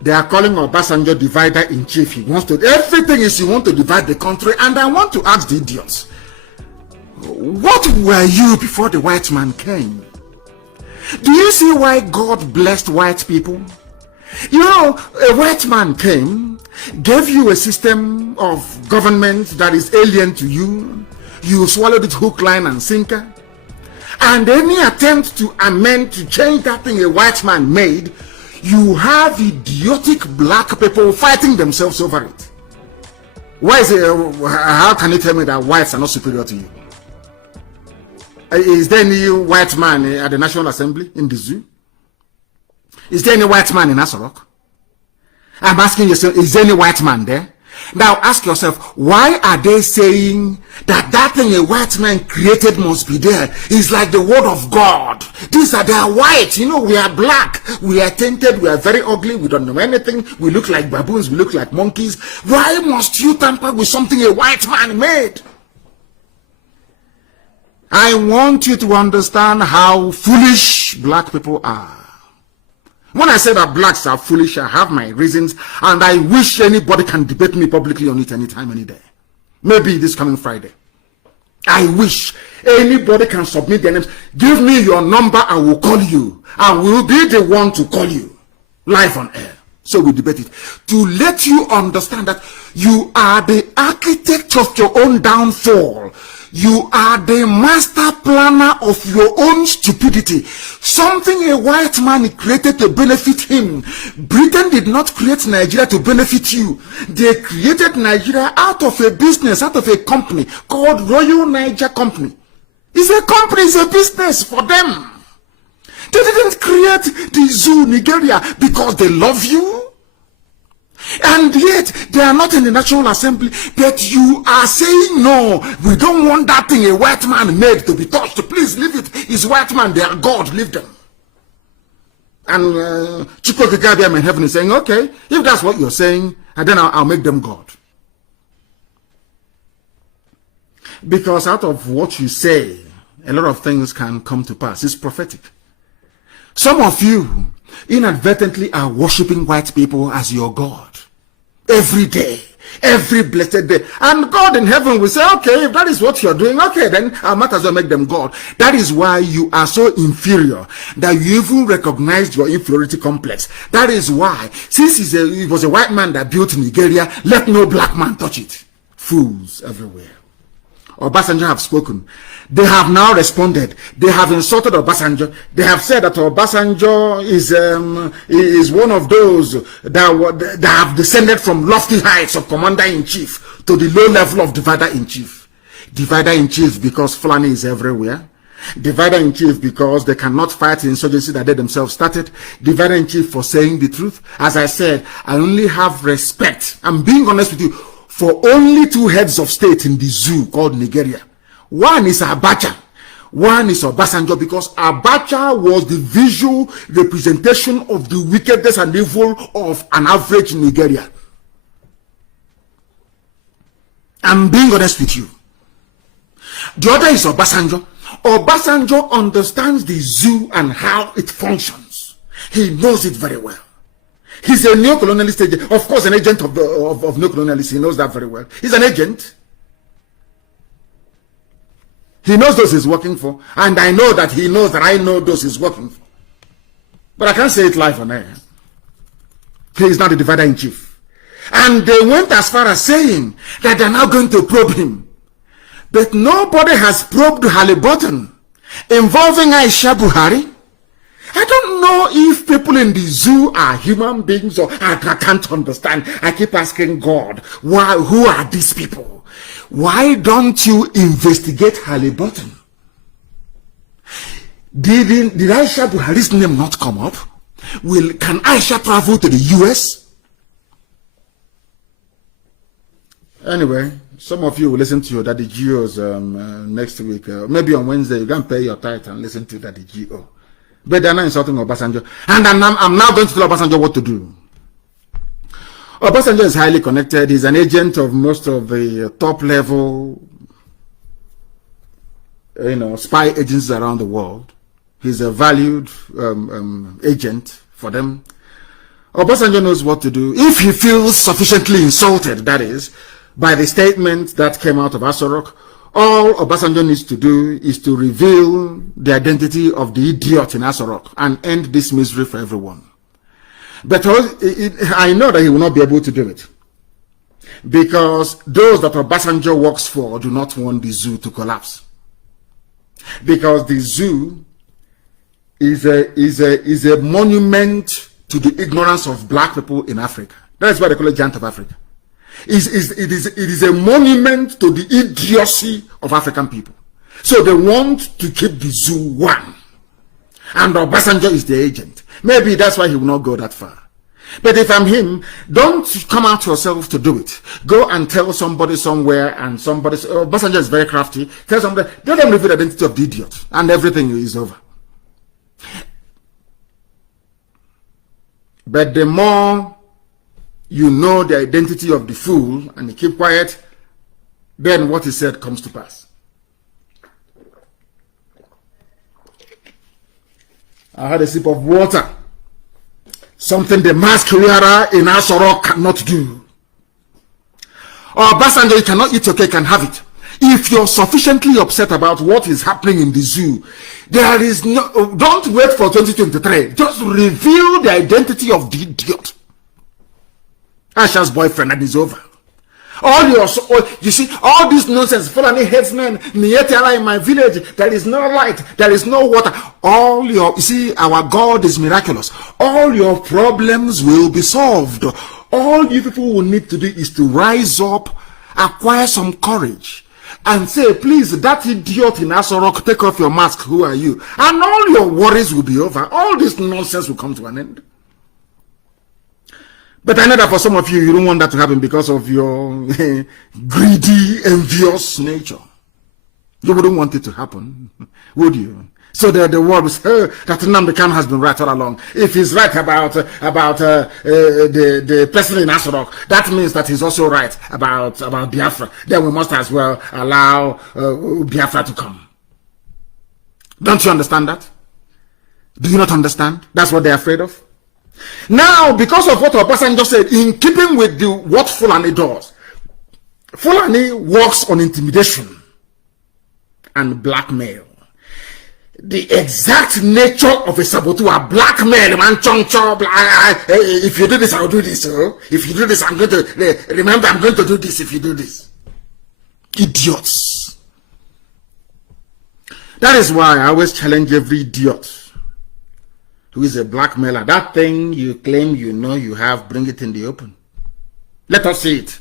They are calling Obasanjo divider in chief. He wants to, everything is, he wants to divide the country. And I want to ask the idiots, what were you before the white man came? Do you see why God blessed white people? You know, a white man came gave you a system of government that is alien to you. You swallowed it hook, line, and sinker. And any attempt to amend, to change that thing a white man made, you have idiotic black people fighting themselves over it. Why is it, how can you tell me that whites are not superior to you? Is there any white man at the National Assembly in the zoo? Is there any white man in Asarok? I'm asking yourself, is there any white man there? Now ask yourself, why are they saying that that thing a white man created must be there? It's like the word of God. They are white, you know, we are black, we are tainted, we are very ugly, we don't know anything, we look like baboons, we look like monkeys. Why must you tamper with something a white man made? I want you to understand how foolish black people are. When I say that blacks are foolish, I have my reasons, and I wish anybody can debate me publicly on it anytime, any day. Maybe this coming Friday. I wish anybody can submit their names. Give me your number, I will call you. I will be the one to call you live on air. So we debate it. To let you understand that you are the architect of your own downfall. You are the master planner of your own stupidity. Something a white man created to benefit him. Britain did not create Nigeria to benefit you. They created Nigeria out of a business, out of a company called Royal Niger Company. It's a company, it's a business for them. They didn't create the zoo Nigeria because they love you. And yet they are not in the National Assembly, but you are saying no, we don't want that thing a white man made to be touched. Please leave it. It's white man, they are God, leave them. And Chukwu in heaven is saying, okay, if that's what you're saying, and then I'll make them God. Because out of what you say, a lot of things can come to pass. It's prophetic. Some of you inadvertently are worshiping white people as your God. Every day, every blessed day. And God in heaven will say, okay, if that is what you're doing, okay, then I might as well make them God. That is why you are so inferior that you even recognized your inferiority complex. That is why, since it was a white man that built Nigeria, let no black man touch it. Fools everywhere. Obasanjo have spoken. They have now responded. They have insulted Obasanjo. They have said that Obasanjo is one of those that have descended from lofty heights of commander-in-chief to the low level of divider-in-chief. Divider-in-chief because Fulani is everywhere. Divider-in-chief because they cannot fight the insurgency that they themselves started. Divider-in-chief for saying the truth. As I said, I only have respect. I'm being honest with you. For only two heads of state in the zoo called Nigeria. One is Abacha, one is Obasanjo, because Abacha was the visual representation of the wickedness and evil of an average Nigeria. I'm being honest with you. The other is Obasanjo. Obasanjo understands the zoo and how it functions. He knows it very well. He's a neo-colonialist agent. Of course, an agent of neo-colonialists. He knows that very well. He's an agent. He knows those he's working for. And I know that he knows that I know those he's working for. But I can't say it live on air. He is not the divider-in-chief. And they went as far as saying that they're now going to probe him. But nobody has probed Halliburton involving Aisha Buhari. I don't know if people in the zoo are human beings or I can't understand. I keep asking God, who are these people? Why don't you investigate Halliburton? Did Aisha Buhari's name not come up? Can Aisha travel to the US? Anyway, some of you will listen to your Daddy Geos next week. Maybe on Wednesday, you can pay your tithe and listen to Daddy Geo. But they're not insulting Obasanjo. And I'm now going to tell Obasanjo what to do. Obasanjo is highly connected. He's an agent of most of the top level, spy agencies around the world. He's a valued agent for them. Obasanjo knows what to do. If he feels sufficiently insulted, that is, by the statement that came out of Asorok, all Obasanjo needs to do is to reveal the identity of the idiot in Asorok and end this misery for everyone. But I know that he will not be able to do it. Because those that Obasanjo works for do not want the zoo to collapse. Because the zoo is a monument to the ignorance of black people in Africa. That is why they call it Giant of Africa. It is a monument to the idiocy of African people. So they want to keep the zoo one. And Obasanjo is the agent. Maybe that's why he will not go that far. But if I'm him, don't come out yourself to do it. Go and tell somebody somewhere, and somebody, Obasanjo is very crafty, tell somebody, let them reveal the identity of the idiot, and everything is over. But the more you know the identity of the fool, and you keep quiet, then what he said comes to pass. I had a sip of water. Something the mask wearer in Asoro cannot do. Obasanjo, you cannot eat your cake and have it. If you're sufficiently upset about what is happening in the zoo, there is no, don't wait for 2023. Just reveal the identity of the idiot. Asha's boyfriend, and it's over. You see, all this nonsense, Fulani headsmen, Nietela in my village, there is no light, there is no water. You see, our God is miraculous. All your problems will be solved. All you people will need to do is to rise up, acquire some courage, and say, please, that idiot in Asorok, take off your mask, who are you? And all your worries will be over. All this nonsense will come to an end. But I know that for some of you, you don't want that to happen because of your greedy, envious nature. You wouldn't want it to happen, would you? So the word was that Nnamdi Kanu has been right all along. If he's right about the person in Asorok, that means that he's also right about Biafra. Then we must as well allow Biafra to come. Don't you understand that? Do you not understand? That's what they're afraid of. Now, because of what Obasanjo said, in keeping with what Fulani does, Fulani works on intimidation and blackmail. The exact nature of a saboteur, blackmail, man, if you do this, I'll do this. If you do this, I'm going to, remember, I'm going to do this if you do this. Idiots. That is why I always challenge every idiot who is a blackmailer. That thing you claim you know you have, bring it in the open. Let us see it.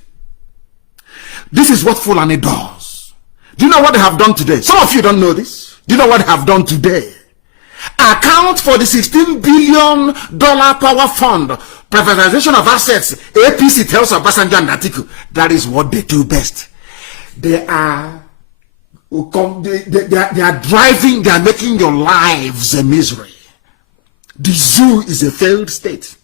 This is what Fulani does. Do you know what they have done today? Some of you don't know this. Do you know what they have done today? Account for the $16 billion power fund, privatization of assets. APC tells Obasanjo and Atiku, that is what they do best. They are driving, they are making your lives a misery. The zoo is a failed state.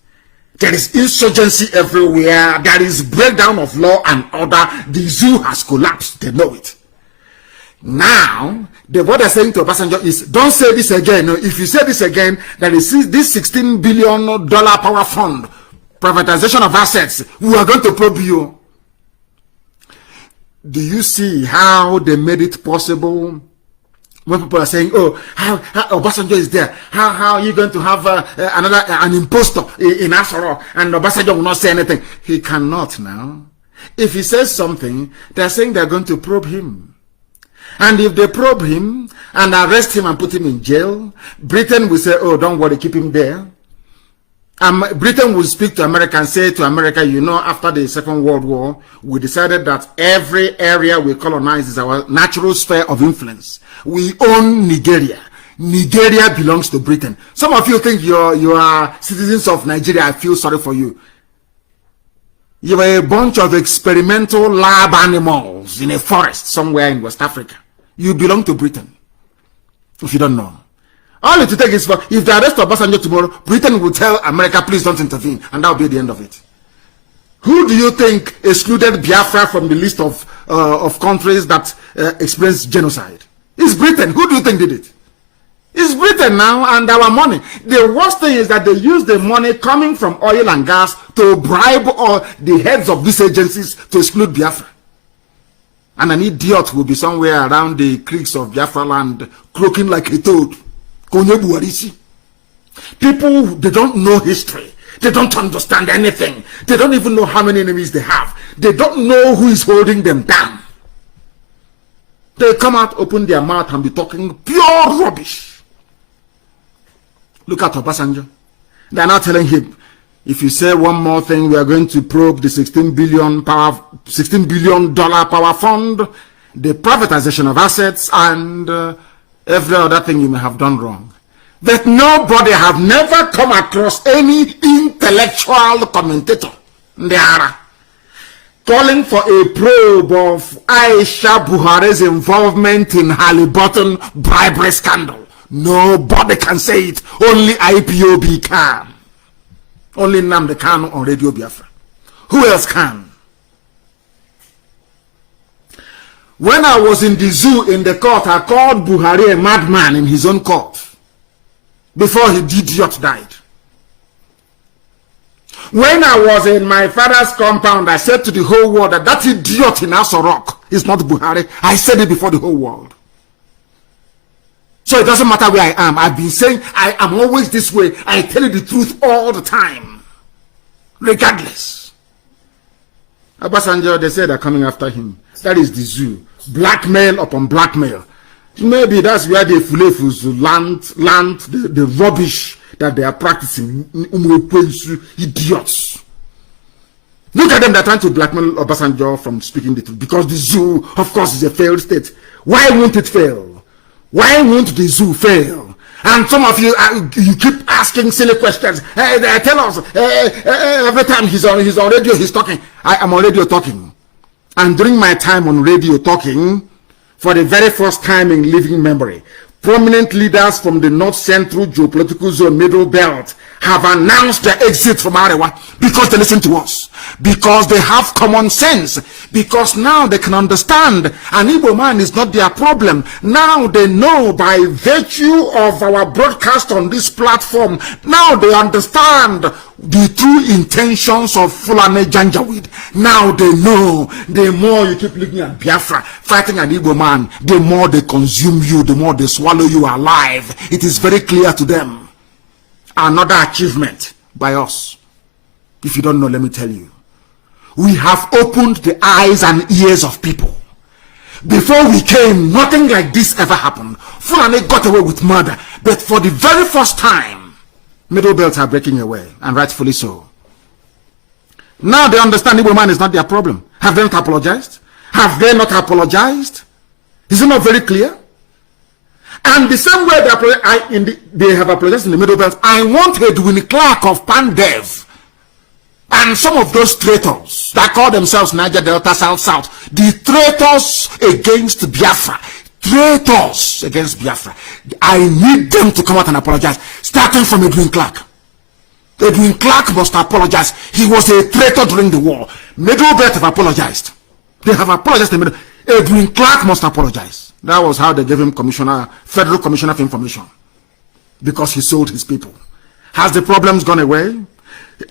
There is insurgency everywhere. There is breakdown of law and order. The zoo has collapsed. They know it. Now, what they're saying to Obasanjo is, don't say this again. If you say this again, there is this $16 billion power fund, privatization of assets. We are going to probe you. Do you see how they made it possible? When people are saying, oh, how Obasanjo is there, how are you going to have an impostor in Asoro, and Obasanjo will not say anything? He cannot now. If he says something, they're saying they're going to probe him. And if they probe him and arrest him and put him in jail, Britain will say, oh, don't worry, keep him there. Britain will speak to America and say to America, you know, after the Second World War, we decided that every area we colonize is our natural sphere of influence. We own Nigeria. Nigeria belongs to Britain. Some of you think you are citizens of Nigeria. I feel sorry for you. You are a bunch of experimental lab animals in a forest somewhere in West Africa. You belong to Britain. If you don't know. All you to take is, if they arrest Obasanjo tomorrow, Britain will tell America, please don't intervene. And that will be the end of it. Who do you think excluded Biafra from the list of countries that experienced genocide? It's Britain. Who do you think did it? It's Britain now, and our money. The worst thing is that they use the money coming from oil and gas to bribe all the heads of these agencies to exclude Biafra. And an idiot will be somewhere around the creeks of Biafra land, croaking like a toad. People, they don't know history. They don't understand anything. They don't even know how many enemies they have. They don't know who is holding them down. They come out, open their mouth and be talking pure rubbish. Look at Obasanjo. They are now telling him, if you say one more thing, we are going to probe the $16 billion power fund, the privatization of assets, and every other thing you may have done wrong. That nobody have never come across any intellectual commentator. They are calling for a probe of Aisha Buhari's involvement in Halliburton bribery scandal. Nobody can say it. Only IPOB can. Only Nnamdi Kanu on Radio Biafra. Who else can? When I was in the zoo in the court, I called Buhari a madman in his own court. Before the idiot died. When I was in my father's compound, I said to the whole world that that idiot in Aso Rock is not Buhari. I said it before the whole world. So it doesn't matter where I am. I've been saying I am always this way. I tell you the truth all the time. Regardless. Obasanjo, they say they're coming after him. That is the zoo. Blackmail upon blackmail. Maybe that's where the Fulefus land the rubbish that they are practicing. Idiots. Look at them, they're trying to blackmail Obasanjo from speaking the truth. Because the zoo, of course, is a failed state. Why won't it fail? Why won't the zoo fail? And some of you, you keep asking silly questions. Hey, they tell us, every time he's on radio, he's talking. I am on radio talking. And during my time on radio talking, for the very first time in living memory, prominent leaders from the North Central Geopolitical Zone, Middle Belt, have announced their exit from Arewa because they listen to us, because they have common sense, because now they can understand an Igbo man is not their problem. Now they know by virtue of our broadcast on this platform, now they understand the true intentions of Fulani Janjaweed. Now they know. The more you keep looking at Biafra, fighting an Igbo man, the more they consume you, the more they swallow you alive. It is very clear to them. Another achievement by us. If you don't know, let me tell you. We have opened the eyes and ears of people. Before we came, nothing like this ever happened. Fulani got away with murder. But for the very first time, Middle Belts are breaking away, and rightfully so. Now they understand Igbo man is not their problem. Have they not apologized? Have they not apologized? Is it not very clear? And the same way they have apologized in the Middle Belt, I want Edwin Clark of Pandev and some of those traitors that call themselves Niger Delta South, the traitors against Biafra, traitors against Biafra. I need them to come out and apologize, starting from Edwin Clark. Edwin Clark must apologize. He was a traitor during the war. Middle Belt have apologized. They have apologized to the Middle. Edwin Clark must apologize. That was how they gave him Federal Commissioner of Information. Because he sold his people. Has the problems gone away?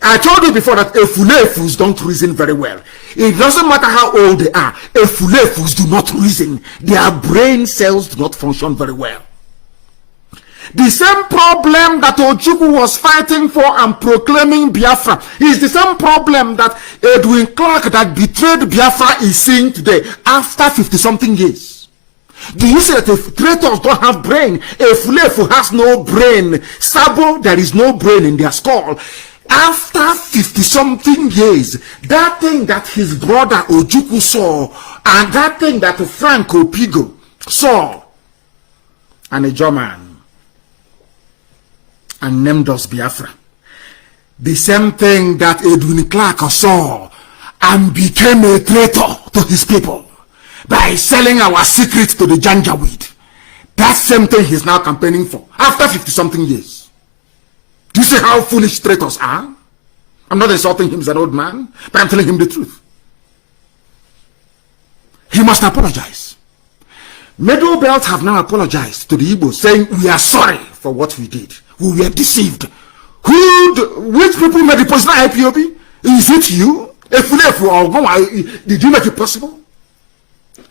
I told you before that Efulefus don't reason very well. It doesn't matter how old they are. Efulefus do not reason. Their brain cells do not function very well. The same problem that Ojukwu was fighting for and proclaiming Biafra is the same problem that Edwin Clark that betrayed Biafra is seeing today after 50-something years. Do you see that if traitors don't have brain, Efulefu has no brain, Sabo, there is no brain in their skull. After 50-something years, that thing that his brother Ojukwu saw, and that thing that Frank Opigo saw, and a German, and named us Biafra. The same thing that Edwin Clark saw, and became a traitor to his people by selling our secrets to the Janjaweed. That same thing he's now campaigning for after 50-something years. Do you see how foolish traitors are? I'm not insulting him as an old man, but I'm telling him the truth. He must apologize. Middle Belt have now apologized to the Igbo, saying we are sorry for what we did. We were deceived. Which people made the position IPOB? Is it you? Did you make it possible?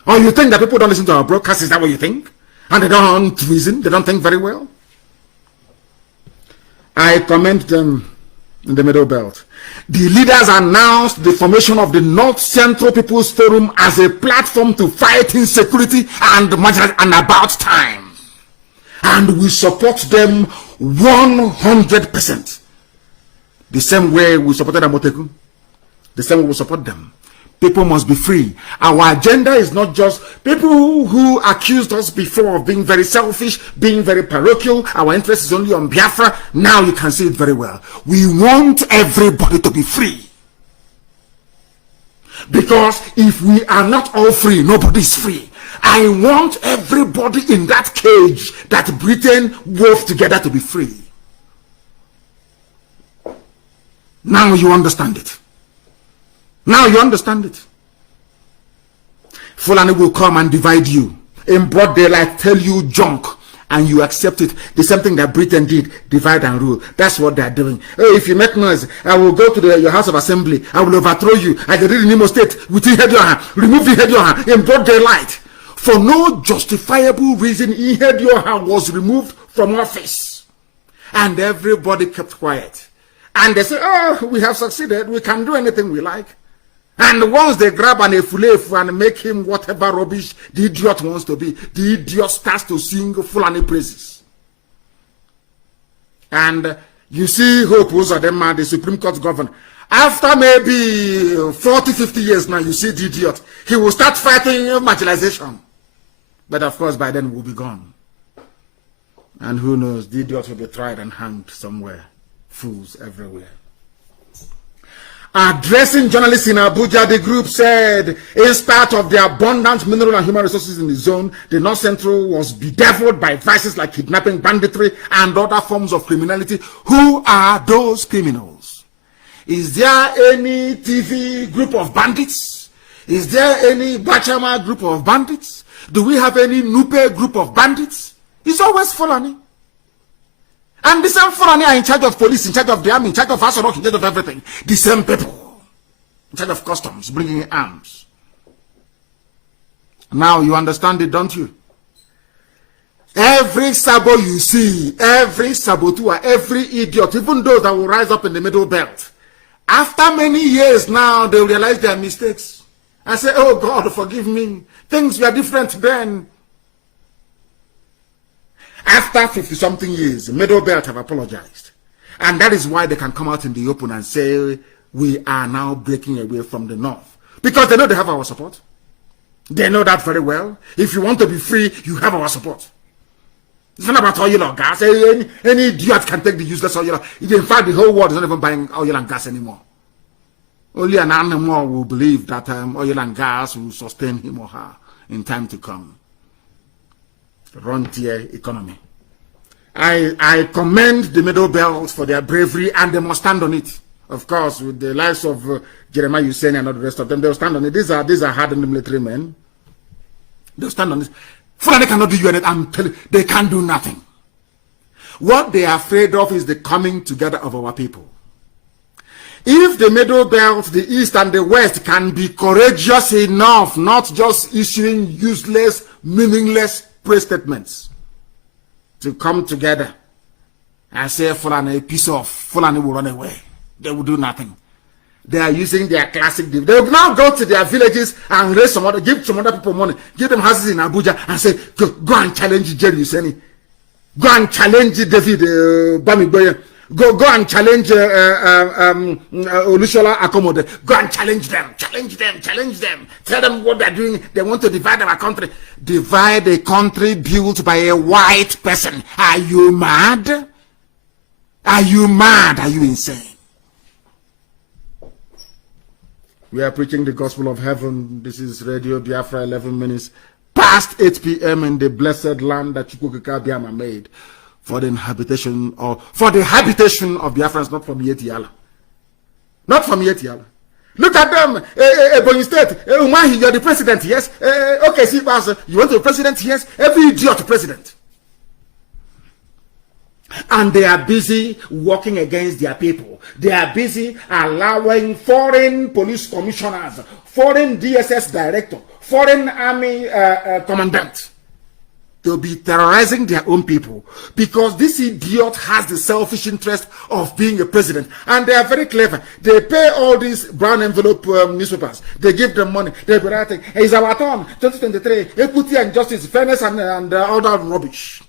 Or you think that people don't listen to our broadcast? Is that what you think? And they don't reason? They don't think very well? I commend them in the Middle Belt. The leaders announced the formation of the North Central People's Forum as a platform to fight insecurity and marginalization, and about time. And we support them 100%. The same way we supported Amoteku, the same way we support them. People must be free. Our agenda is not just people who accused us before of being very selfish, being very parochial. Our interest is only on Biafra. Now you can see it very well. We want everybody to be free. Because if we are not all free, nobody is free. I want everybody in that cage that Britain wove together to be free. Now you understand it. Now you understand it. Fulani will come and divide you in broad daylight, tell you junk, and you accept it. The same thing that Britain did, divide and rule. That's what they're doing. Oh, if you make noise, I will go to your House of Assembly. I will overthrow you. I can read in Imo State with Ihedioha. Remove Ihedioha in broad daylight. For no justifiable reason, Ihedioha was removed from office. And everybody kept quiet. And they say, oh, we have succeeded. We can do anything we like. And once they grab an efulefu and make him whatever rubbish the idiot wants to be, the idiot starts to sing Fulani praises. And you see Hope Uzodinma, the Supreme Court governor, after maybe 40, 50 years now, you see the idiot, he will start fighting marginalization. But of course, by then we'll be gone. And who knows, the idiot will be tried and hanged somewhere. Fools everywhere. Addressing journalists in Abuja, the group said, in spite of the abundant mineral and human resources in the zone, the North Central was bedeviled by vices like kidnapping, banditry, and other forms of criminality. Who are those criminals? Is there any TV group of bandits? Is there any Bachama group of bandits? Do we have any Nupe group of bandits? It's always Fulani. And the same Fulani are in charge of police, in charge of the army, in charge of Asorok, in charge of everything. The same people. In charge of customs, bringing in arms. Now you understand it, don't you? Every sabo you see, every saboteur, every idiot, even those that will rise up in the Middle Belt, after many years now, they will realize their mistakes. And say, oh God, forgive me. Things were different then. After 50-something years, the Middle Belt have apologized. And that is why they can come out in the open and say, we are now breaking away from the North. Because they know they have our support. They know that very well. If you want to be free, you have our support. It's not about oil or gas. Any idiot can take the useless oil. In fact, the whole world is not even buying oil and gas anymore. Only an animal will believe that oil and gas will sustain him or her in time to come. Frontier economy. I commend the Middle Belt for their bravery, and they must stand on it. Of course, with the likes of Jeremiah Hussein and all the rest of them, they'll stand on it. These are hardened military men. They'll stand on it. Fulani cannot do you anything. I'm telling you, they can't do nothing. What they are afraid of is the coming together of our people. If the Middle Belt, the East and the West can be courageous enough, not just issuing useless, meaningless praise statements, to come together and say Fulani, a piece of Fulani will run away. They will do nothing. They are using their classic. They will now go to their villages and raise some other, give some other people money, give them houses in Abuja and say, go and challenge Jerry Hussein. Go and challenge David Bamiboye. Go and challenge Olusola Akomode. Go and challenge them. Challenge them. Tell them what they're doing. They want to divide our country. Divide a country built by a white person. Are you mad? Are you mad? Are you insane? We are preaching the gospel of heaven. This is Radio Biafra, 11 minutes past 8 p.m. in the blessed land that Chukwuka Biama made. For the habitation of Biafrans, not from Yetiala. Not from Yetiala. Look at them. Ebonyi State. Umahi, you're the president, yes? Okay, see, you want to be president, yes? Every idiot president. And they are busy working against their people. They are busy allowing foreign police commissioners, foreign DSS director, foreign army commandant to be terrorizing their own people because this idiot has the selfish interest of being a president. And they are very clever. They pay all these brown envelope newspapers. They give them money. They be writing, it's our turn, 2023, equity and justice, fairness and all that rubbish.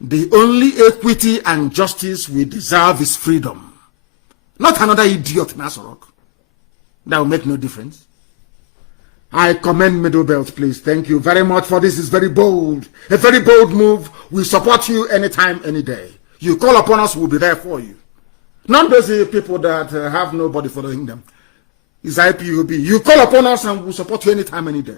The only equity and justice we deserve is freedom. Not another idiot in Asorok. That will make no difference. I commend Middle Belt, please. Thank you very much for this. It's very bold. A very bold move. We support you anytime, any day. You call upon us, we'll be there for you. Not those people that have nobody following them. It's IPOB. You call upon us and we'll support you anytime, any day.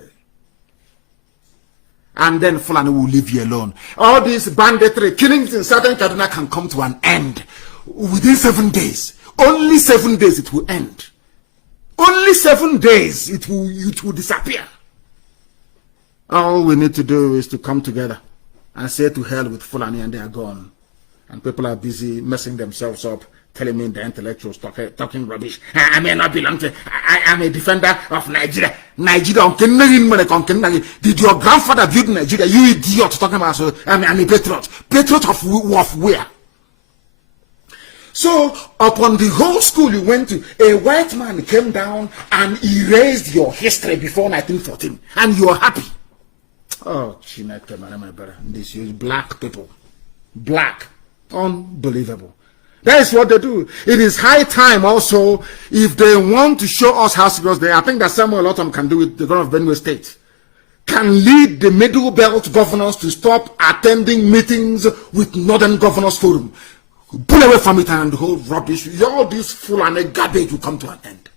And then Fulani will leave you alone. All these banditry, killings in southern Kaduna can come to an end. Within 7 days. Only 7 days it will end. Only 7 days it will disappear. All we need to do is to come together and say to hell with Fulani and they are gone. And people are busy messing themselves up, telling me the intellectuals talking rubbish. I may not belong to, I am a defender of Nigeria. Nigeria, did your grandfather build Nigeria? You idiot talking about, so I'm a patriot. Patriot of where? So, upon the whole school you went to, a white man came down and erased your history before 1914. And you are happy. Oh, Chineke, my brother. This is black people. Black. Unbelievable. That is what they do. It is high time also, if they want to show us how serious they are. I think that Samuel Otom can do it, the governor of Benue State. Can lead the Middle Belt governors to stop attending meetings with Northern Governors Forum. Pull away from it and the whole rubbish. All this Fulani garbage will come to an end.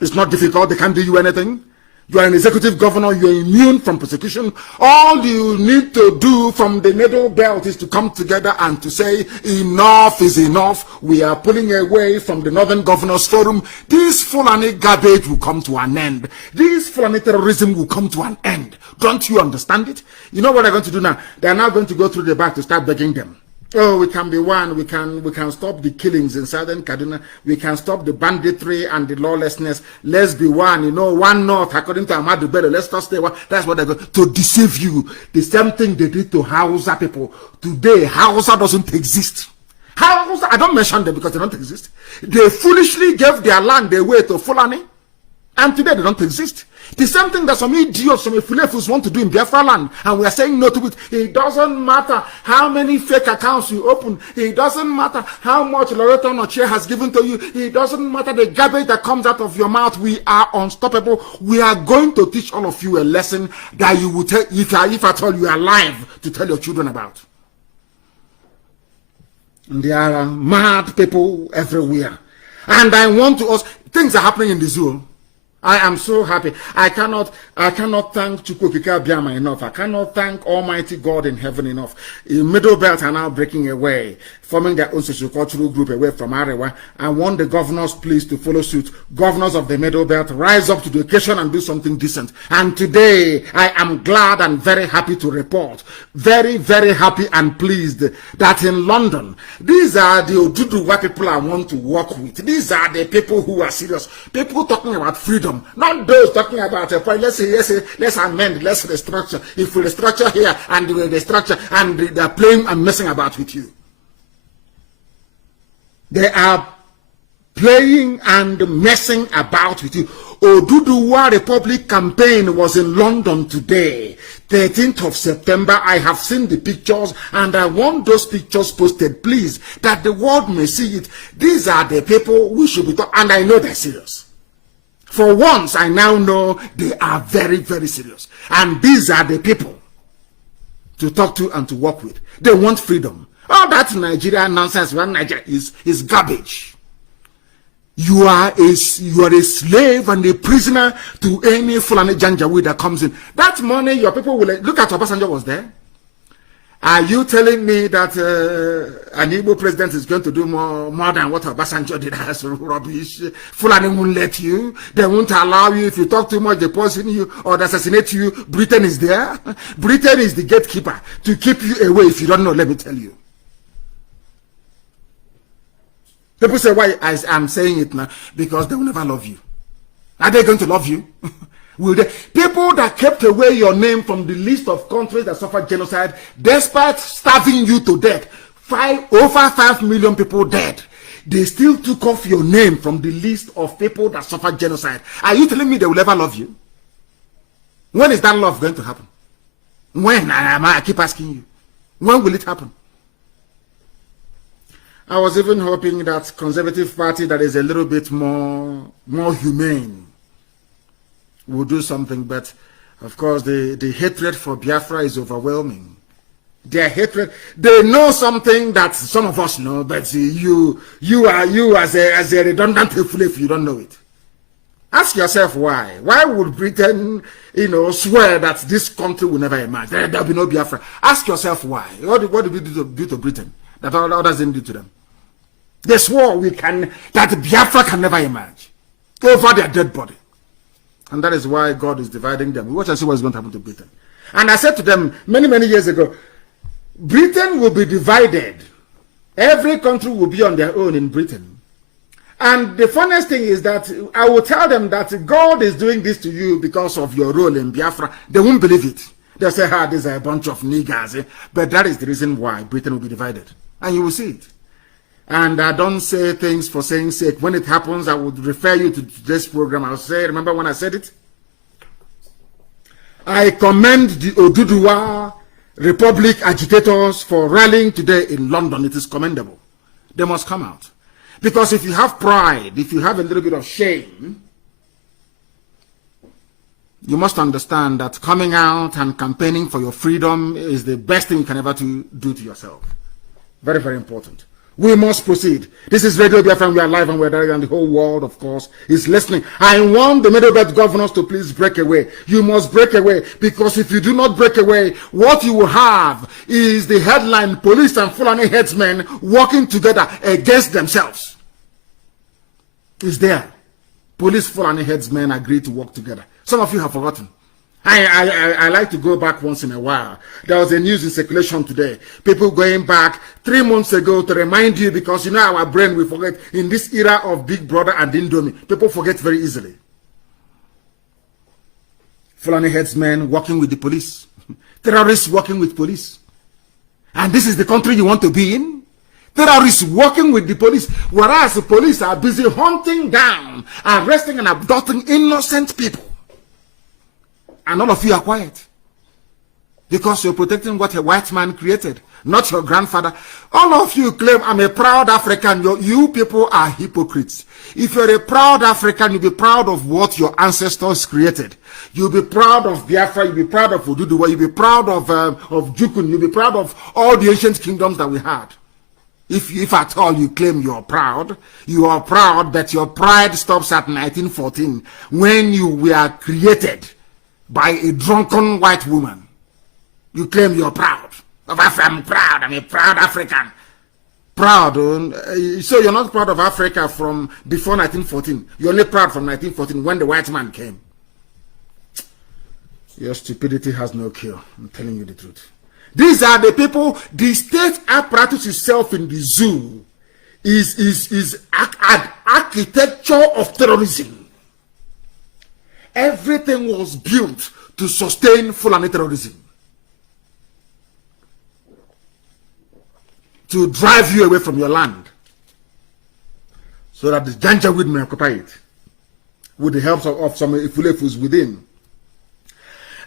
It's not difficult. They can't do you anything. You are an executive governor. You are immune from persecution. All you need to do from the Middle Belt is to come together and to say, enough is enough. We are pulling away from the Northern Governors Forum. This Fulani garbage will come to an end. This Fulani terrorism will come to an end. Don't you understand it? You know what they're going to do now? They're now going to go through the back to start begging them. Oh, we can be one. We can stop the killings in southern Kaduna. We can stop the banditry and the lawlessness. Let's be one. You know, one north, according to Ahmadu Bello. Let's not stay one. That's what they're going to deceive you. The same thing they did to Hausa people. Today, Hausa doesn't exist. Hausa, I don't mention them because they don't exist. They foolishly gave their land away to Fulani. And today they don't exist. The same thing that some idiots, some Fulefus want to do in Biafra land, and we are saying no to it. It doesn't matter how many fake accounts you open. It doesn't matter how much Loretta Noche has given to you. It doesn't matter the garbage that comes out of your mouth. We are unstoppable. We are going to teach all of you a lesson that you will tell, if at all you are alive, to tell your children about. And there are mad people everywhere. And I want to ask, things are happening in the zoo. I am so happy. I cannot thank Chukwukika Biama enough. I cannot thank Almighty God in heaven enough. The Middle Belt are now breaking away, forming their own sociocultural group away from Arewa. I want the governors, please, to follow suit. Governors of the Middle Belt, rise up to the occasion and do something decent. And today, I am glad and very happy to report, very, very happy and pleased that in London, these are the Oduduwa people I want to work with. These are the people who are serious. People talking about freedom. Not those talking about let's amend, let's restructure. If we restructure here and we restructure and they're playing and messing about with you. They are playing and messing about with you. Oduduwa Republic campaign was in London today, 13th of September. I have seen the pictures and I want those pictures posted, please, that the world may see it. These are the people we should be talking, and I know they're serious. For once, I now know they are very, very serious. And these are the people to talk to and to work with. They want freedom. All that Nigeria nonsense around Nigeria is garbage. You are a slave and a prisoner to any Fulani Janjaweed that comes in. That money, your people will... Look at Obasanjo was there. Are you telling me that an Igbo president is going to do more than what Obasanjo did? As rubbish. Fulani won't let you. They won't allow you. If you talk too much, they poison you or they assassinate you. Britain is there. Britain is the gatekeeper to keep you away. If you don't know, let me tell you. People say, why I'm saying it now? Because they will never love you. Are they going to love you? Will they? People that kept away your name from the list of countries that suffered genocide, despite starving you to death, over 5 million people dead, they still took off your name from the list of people that suffered genocide. Are you telling me they will ever love you? When is that love going to happen? When? I keep asking you. When will it happen? I was even hoping that Conservative Party that is a little bit more humane will do something, but of course the hatred for Biafra is overwhelming. Their hatred, they know something that some of us know, but you as a redundant if you don't know it. Ask yourself why. Why would Britain, swear that this country will never emerge? There'll be no Biafra. Ask yourself why. What did we do to Britain that others didn't do to them? They swore that Biafra can never emerge over their dead body. And that is why God is dividing them. Watch and see what's going to happen to Britain. And I said to them many, many years ago, Britain will be divided. Every country will be on their own in Britain. And the funniest thing is that I will tell them that God is doing this to you because of your role in Biafra. They won't believe it. They'll say, these are a bunch of niggers. But that is the reason why Britain will be divided. And you will see it. And I don't say things for saying sake. When it happens, I would refer you to this program. I'll say, remember when I said it? I commend the Oduduwa Republic agitators for rallying today in London. It is commendable. They must come out. Because if you have pride, if you have a little bit of shame, you must understand that coming out and campaigning for your freedom is the best thing you can ever do to yourself. Very, very important. We must proceed. This is Radio Biafra. We are live and we're there, and the whole world, of course, is listening. I want the Middle Belt governors to please break away. You must break away, because if you do not break away, what you will have is the headline: police and Fulani headsmen working together against themselves. It's there. Police, Fulani headsmen agreed to work together. Some of you have forgotten. I like to go back once in a while. There was a news in circulation today. People going back 3 months ago to remind you, because our brain, we forget. In this era of Big Brother and Indomie, people forget very easily. Fulani headsmen working with the police. Terrorists working with police. And this is the country you want to be in? Terrorists working with the police, whereas the police are busy hunting down, arresting and abducting innocent people. And all of you are quiet because you're protecting what a white man created, not your grandfather. All of you claim, I'm a proud African. You people are hypocrites. If you're a proud African, you'll be proud of what your ancestors created. You'll be proud of Biafra. You'll be proud of Oduduwa. You'll be proud of Jukun. You'll be proud of all the ancient kingdoms that we had. If at all you claim you are proud, but your pride stops at 1914 when you were created by a drunken white woman. You claim you're proud of Africa. I'm proud. I'm a proud African. Proud. So you're not proud of Africa from before 1914. You're only proud from 1914 when the white man came. Your stupidity has no cure. I'm telling you the truth. These are the people. The state apparatus itself in the zoo is architecture of terrorism. Everything was built to sustain Fulani terrorism. To drive you away from your land. So that the Janjaweed may occupy it. With the help of some Ifulefus within.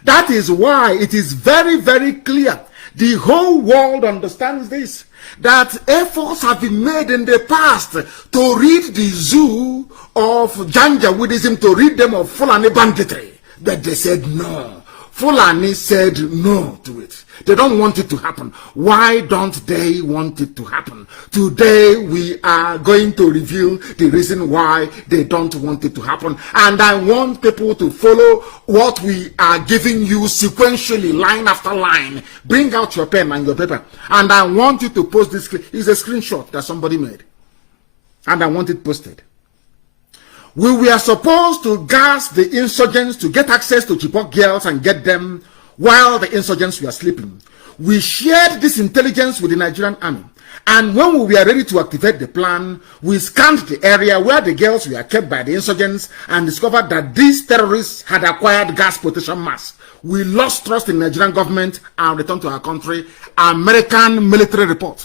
That is why it is very, very clear. The whole world understands this. That efforts have been made in the past to rid the zoo of Janjaweedism, to rid them of Fulani banditry. But they said no. Fulani said no to it. They don't want it to happen. Why don't they want it to happen? Today we are going to reveal the reason why they don't want it to happen. And I want people to follow what we are giving you sequentially, line after line. Bring out your pen and your paper. And I want you to post this. It's a screenshot that somebody made. And I want it posted. We were supposed to gas the insurgents to get access to Chibok girls and get them while the insurgents were sleeping. We shared this intelligence with the Nigerian army. And when we were ready to activate the plan, we scanned the area where the girls were kept by the insurgents and discovered that these terrorists had acquired gas protection masks. We lost trust in the Nigerian government and returned to our country. American military report.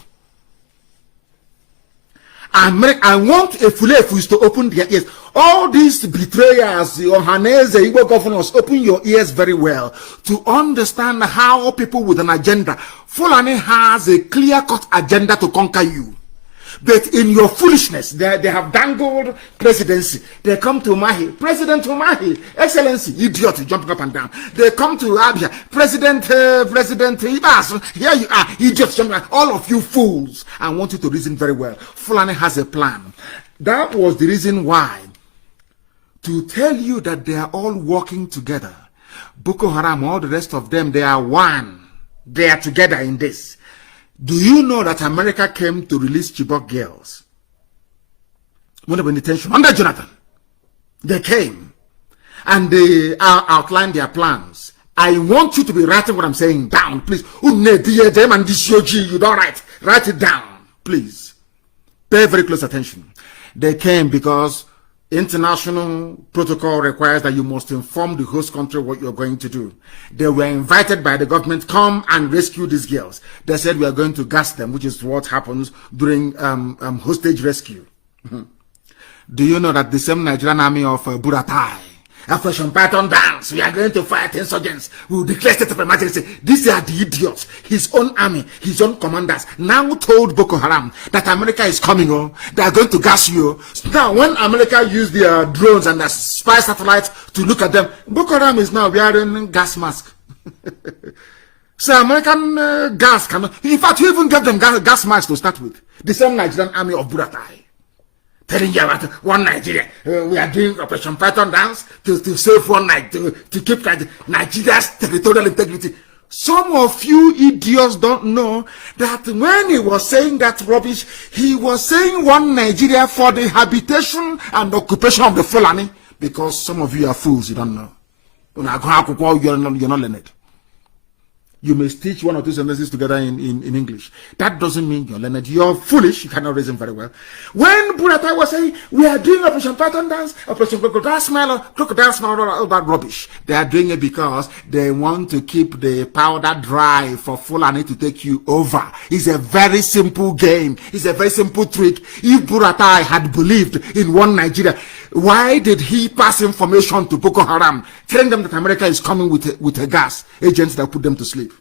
I want a Fulefus to open their ears. All these betrayers, Ohanese, Igbo governors, open your ears very well to understand how people with an agenda. Fulani has a clear-cut agenda to conquer you. But in your foolishness, they have dangled presidency. They come to Mahi, President Umahi, Excellency, idiot, jumping up and down. They come to Abia, President Ibas, here you are, idiot, jumping up. All of you fools. I want you to reason very well. Fulani has a plan. That was the reason why, to tell you that they are all working together. Boko Haram, all the rest of them, they are one. They are together in this. Do you know that America came to release Chibok girls? When they were in detention under Jonathan, they came and they outlined their plans. I want you to be writing what I'm saying down, please. You don't write it down, please. Pay very close attention. They came because international protocol requires that you must inform the host country what you're going to do. They were invited by the government, come and rescue these girls. They said we are going to gas them, which is what happens during hostage rescue. Do you know that the same Nigerian army of Buratai, Operation Python Dance, we are going to fight insurgents, we will declare state of emergency. These are the idiots. His own army, his own commanders now told Boko Haram that America is coming, they are going to gas you. Now, when America used their drones and their spy satellites to look at them, Boko Haram is now wearing gas mask. So American gas cannot, in fact, you even gave them gas masks to start with. The same Nigerian army of Buratai. Telling you about one Nigeria. We are doing Operation Python Dance to save one night, to keep Nigeria's territorial integrity. Some of you idiots don't know that when he was saying that rubbish, he was saying one Nigeria for the habitation and occupation of the Fulani. Because some of you are fools, you don't know. You're not learned. You may stitch one or two sentences together in English. That doesn't mean you're learned. You're foolish. You cannot reason very well. When Buratai was saying, we are doing Operation Python Dance, Operation Crocodile Smile, all that rubbish, they are doing it because they want to keep the powder dry for Fulani to take you over. It's a very simple game. It's a very simple trick. If Buratai had believed in one Nigeria, why did he pass information to Boko Haram, telling them that America is coming with a gas agents that put them to sleep?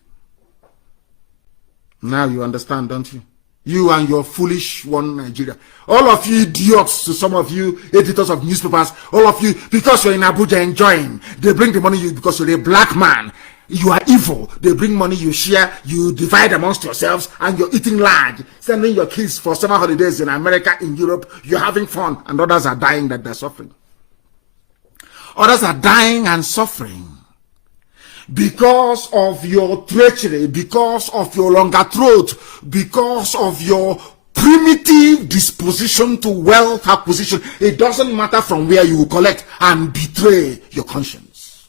Now you understand, don't you? You and your foolish one Nigeria. All of you idiots, to some of you editors of newspapers, all of you, because you're in Abuja enjoying, they bring the money you because you're a black man. You are evil. They bring money, you share, you divide amongst yourselves, and you're eating large, sending your kids for summer holidays in America, in Europe. You're having fun, and others are dying that they're suffering. Others are dying and suffering because of your treachery, because of your longer throat, because of your primitive disposition to wealth acquisition. It doesn't matter from where you collect and betray your conscience.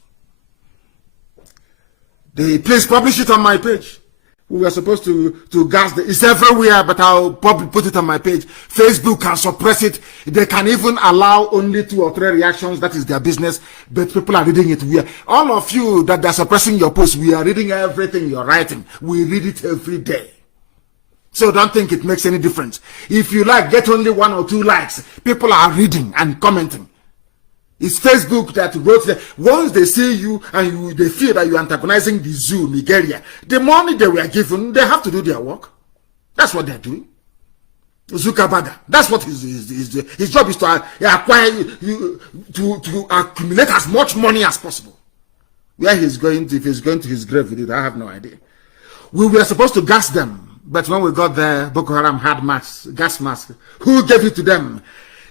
Please publish it on my page. We were supposed to gas it's everywhere, but I'll probably put it on my page. Facebook can suppress it. They can even allow only 2 or 3 reactions. That is their business. But people are reading it. All of you that they're suppressing your posts, we are reading everything you're writing. We read it every day. So don't think it makes any difference. If you like, get only 1 or 2 likes. People are reading and commenting. It's Facebook that wrote that once they see you and they feel that you're antagonizing the zoo, Nigeria, the money they were given, they have to do their work. That's what they're doing. Zuckerberg, that's what his job is to acquire, to accumulate as much money as possible. Where he's going to, if he's going to his grave with it, I have no idea. We were supposed to gas them, but when we got there, Boko Haram had gas masks. Who gave it to them?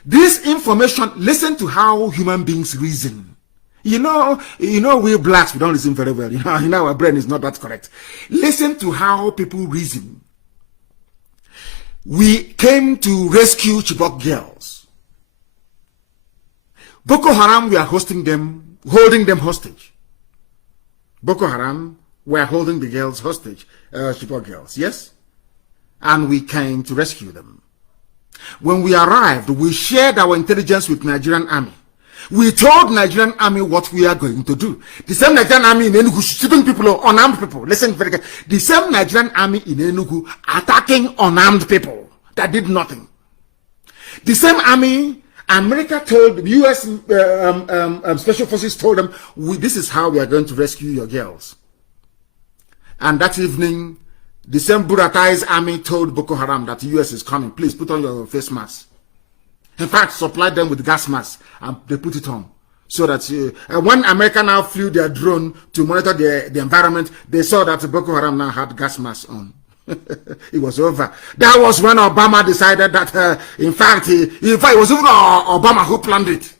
This information, listen to how human beings reason. You know, we blacks, we don't reason very well. You know, our brain is not that correct. Listen to how people reason. We came to rescue Chibok girls. Boko Haram, we are holding them hostage. Boko Haram, we are holding the girls hostage, Chibok girls, yes? and we came to rescue them. When we arrived, we shared our intelligence with Nigerian army. We told Nigerian army what we are going to do. The same Nigerian army in Enugu shooting people, unarmed people. Listen very carefully. The same Nigerian army in Enugu attacking unarmed people that did nothing. The same army, America told the U.S. Special Forces told them, this is how we are going to rescue your girls. And that evening, the same Burattai's army told Boko Haram that the U.S. is coming. Please put on your face mask. In fact, supplied them with gas masks, and they put it on. So that when America now flew their drone to monitor the environment, they saw that Boko Haram now had gas masks on. It was over. That was when Obama decided that, in fact, it was even Obama who planned it.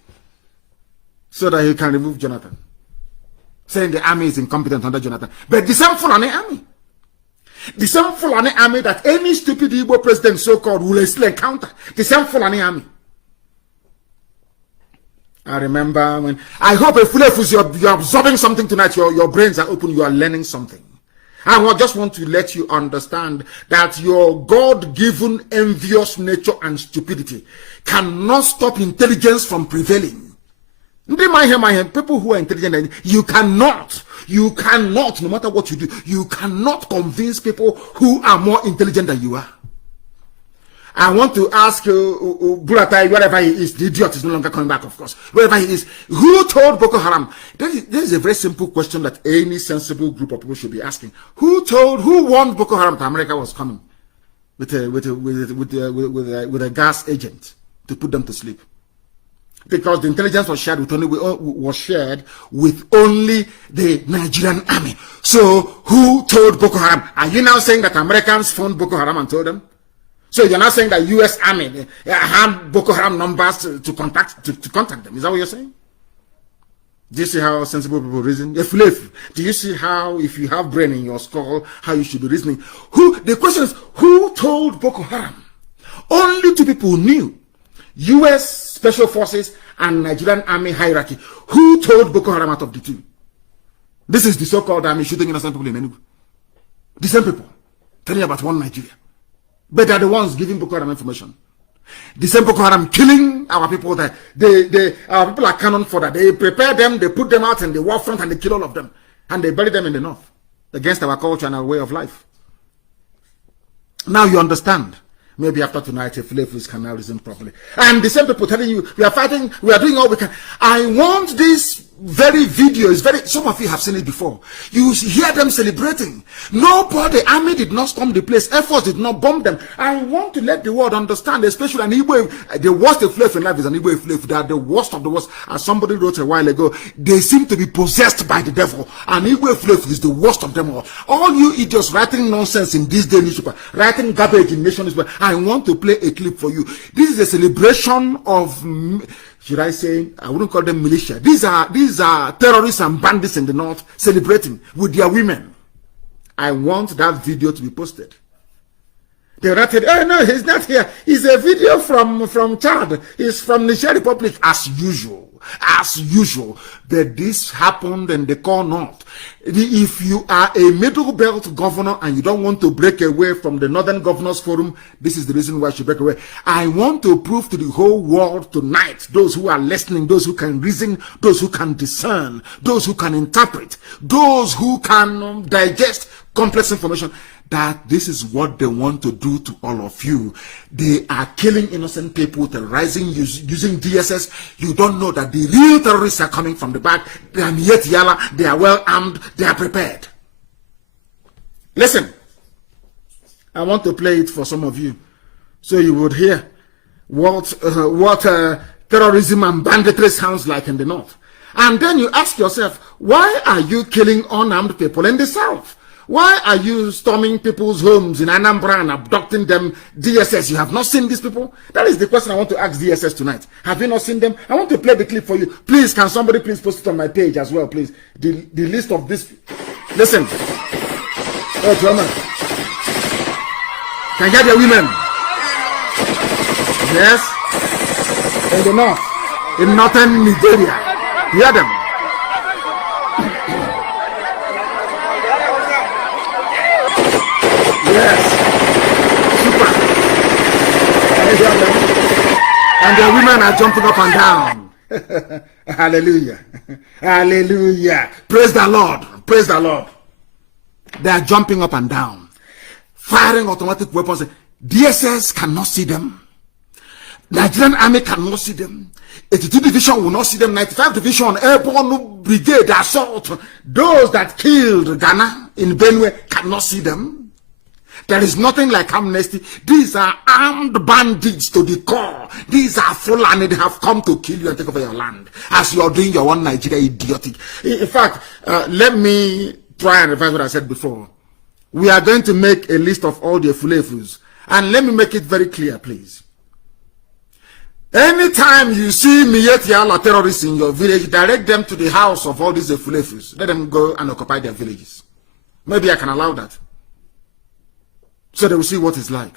So that he can remove Jonathan. Saying the army is incompetent under Jonathan. But the same Fulani army. The same Fulani army that any stupid Igbo president so-called will still encounter. The same Fulani army. I remember when, I hope if you're absorbing something tonight, your brains are open, you are learning something. I just want to let you understand that your God-given envious nature and stupidity cannot stop intelligence from prevailing. People who are intelligent, you cannot, no matter what you do, you cannot convince people who are more intelligent than you are. I want to ask Buratai, wherever he is, the idiot is no longer coming back, of course, wherever he is, who told Boko Haram? This is a very simple question that any sensible group of people should be asking. Who warned Boko Haram that America was coming with a gas agent to put them to sleep? Because the intelligence was shared with only the Nigerian army. So who told Boko Haram? Are you now saying that Americans phoned Boko Haram and told them? So you're not saying that U.S. Army had Boko Haram numbers to contact them? Is that what you're saying? Do you see how sensible people reason? Do you see how, if you have brain in your skull, how you should be reasoning? The question is, who told Boko Haram? Only two people knew. U.S. Special Forces and Nigerian Army hierarchy. Who told Boko Haram out of the two? This is the so-called army shooting innocent people in Enugu. The same people telling about one Nigeria. But they're the ones giving Boko Haram information. The same Boko Haram killing our people. Our people are cannon for that. They prepare them, they put them out in the war front, and they kill all of them. And they bury them in the north against our culture and our way of life. Now you understand. Maybe after tonight, if Flavors can now reason properly. And the same people telling you, we are fighting, we are doing all we can. I want this very video, some of you have seen it before. You hear them celebrating. The army did not storm the place. Air Force did not bomb them. I want to let the world understand, especially an Igbo, the worst flavor in life is an Igbo flavor. They are the worst of the worst. As somebody wrote a while ago, they seem to be possessed by the devil. An Igbo flavor is the worst of them all. All you idiots writing nonsense in this day newspaper, writing garbage in nation newspaper, I want to play a clip for you. This is a celebration of, should I say, I wouldn't call them militia. These are terrorists and bandits in the north celebrating with their women. I want that video to be posted. They were saying, oh no, he's not here. It's a video from Chad. It's from the Niger Republic, as usual. But this happened in the core north. If you are a middle belt governor and you don't want to break away from the Northern Governors Forum, this is the reason why you should break away. I want to prove to the whole world tonight, those who are listening, those who can reason, those who can discern, those who can interpret, those who can digest complex information, that this is what they want to do to all of you. They are killing innocent people, terrorizing, using DSS. You don't know that the real terrorists are coming from the back. They are yet yalla, they are well armed, they are prepared. Listen, I want to play it for some of you, so you would hear what terrorism and banditry sounds like in the north. And then you ask yourself, why are you killing unarmed people in the south? Why are you storming people's homes in Anambra and abducting them? DSS, you have not seen these people? That is the question I want to ask DSS tonight. Have you not seen them? I want to play the clip for you. Please, can somebody please post it on my page as well, please? The list of this. Listen. Oh, drama. Can you hear the women? Yes. In the north. In northern Nigeria. Hear them. Yes. And the women are jumping up and down. Hallelujah. Hallelujah. Praise the Lord. Praise the Lord. They are jumping up and down, firing automatic weapons. DSS cannot see them. Nigerian army cannot see them. 82 division will not see them. 95 division, airborne brigade, assault. Those that killed Ghana in Benue cannot see them. There is nothing like amnesty. These are armed bandits to the core. These are Fulani. They have come to kill you and take over your land. As you are doing your one Nigeria idiotic. In fact, let me try and revise what I said before. We are going to make a list of all the Fulefus. And let me make it very clear, please. Anytime you see Miyetia or terrorists in your village, direct them to the house of all these Fulefus. Let them go and occupy their villages. Maybe I can allow that. So they will see what it's like.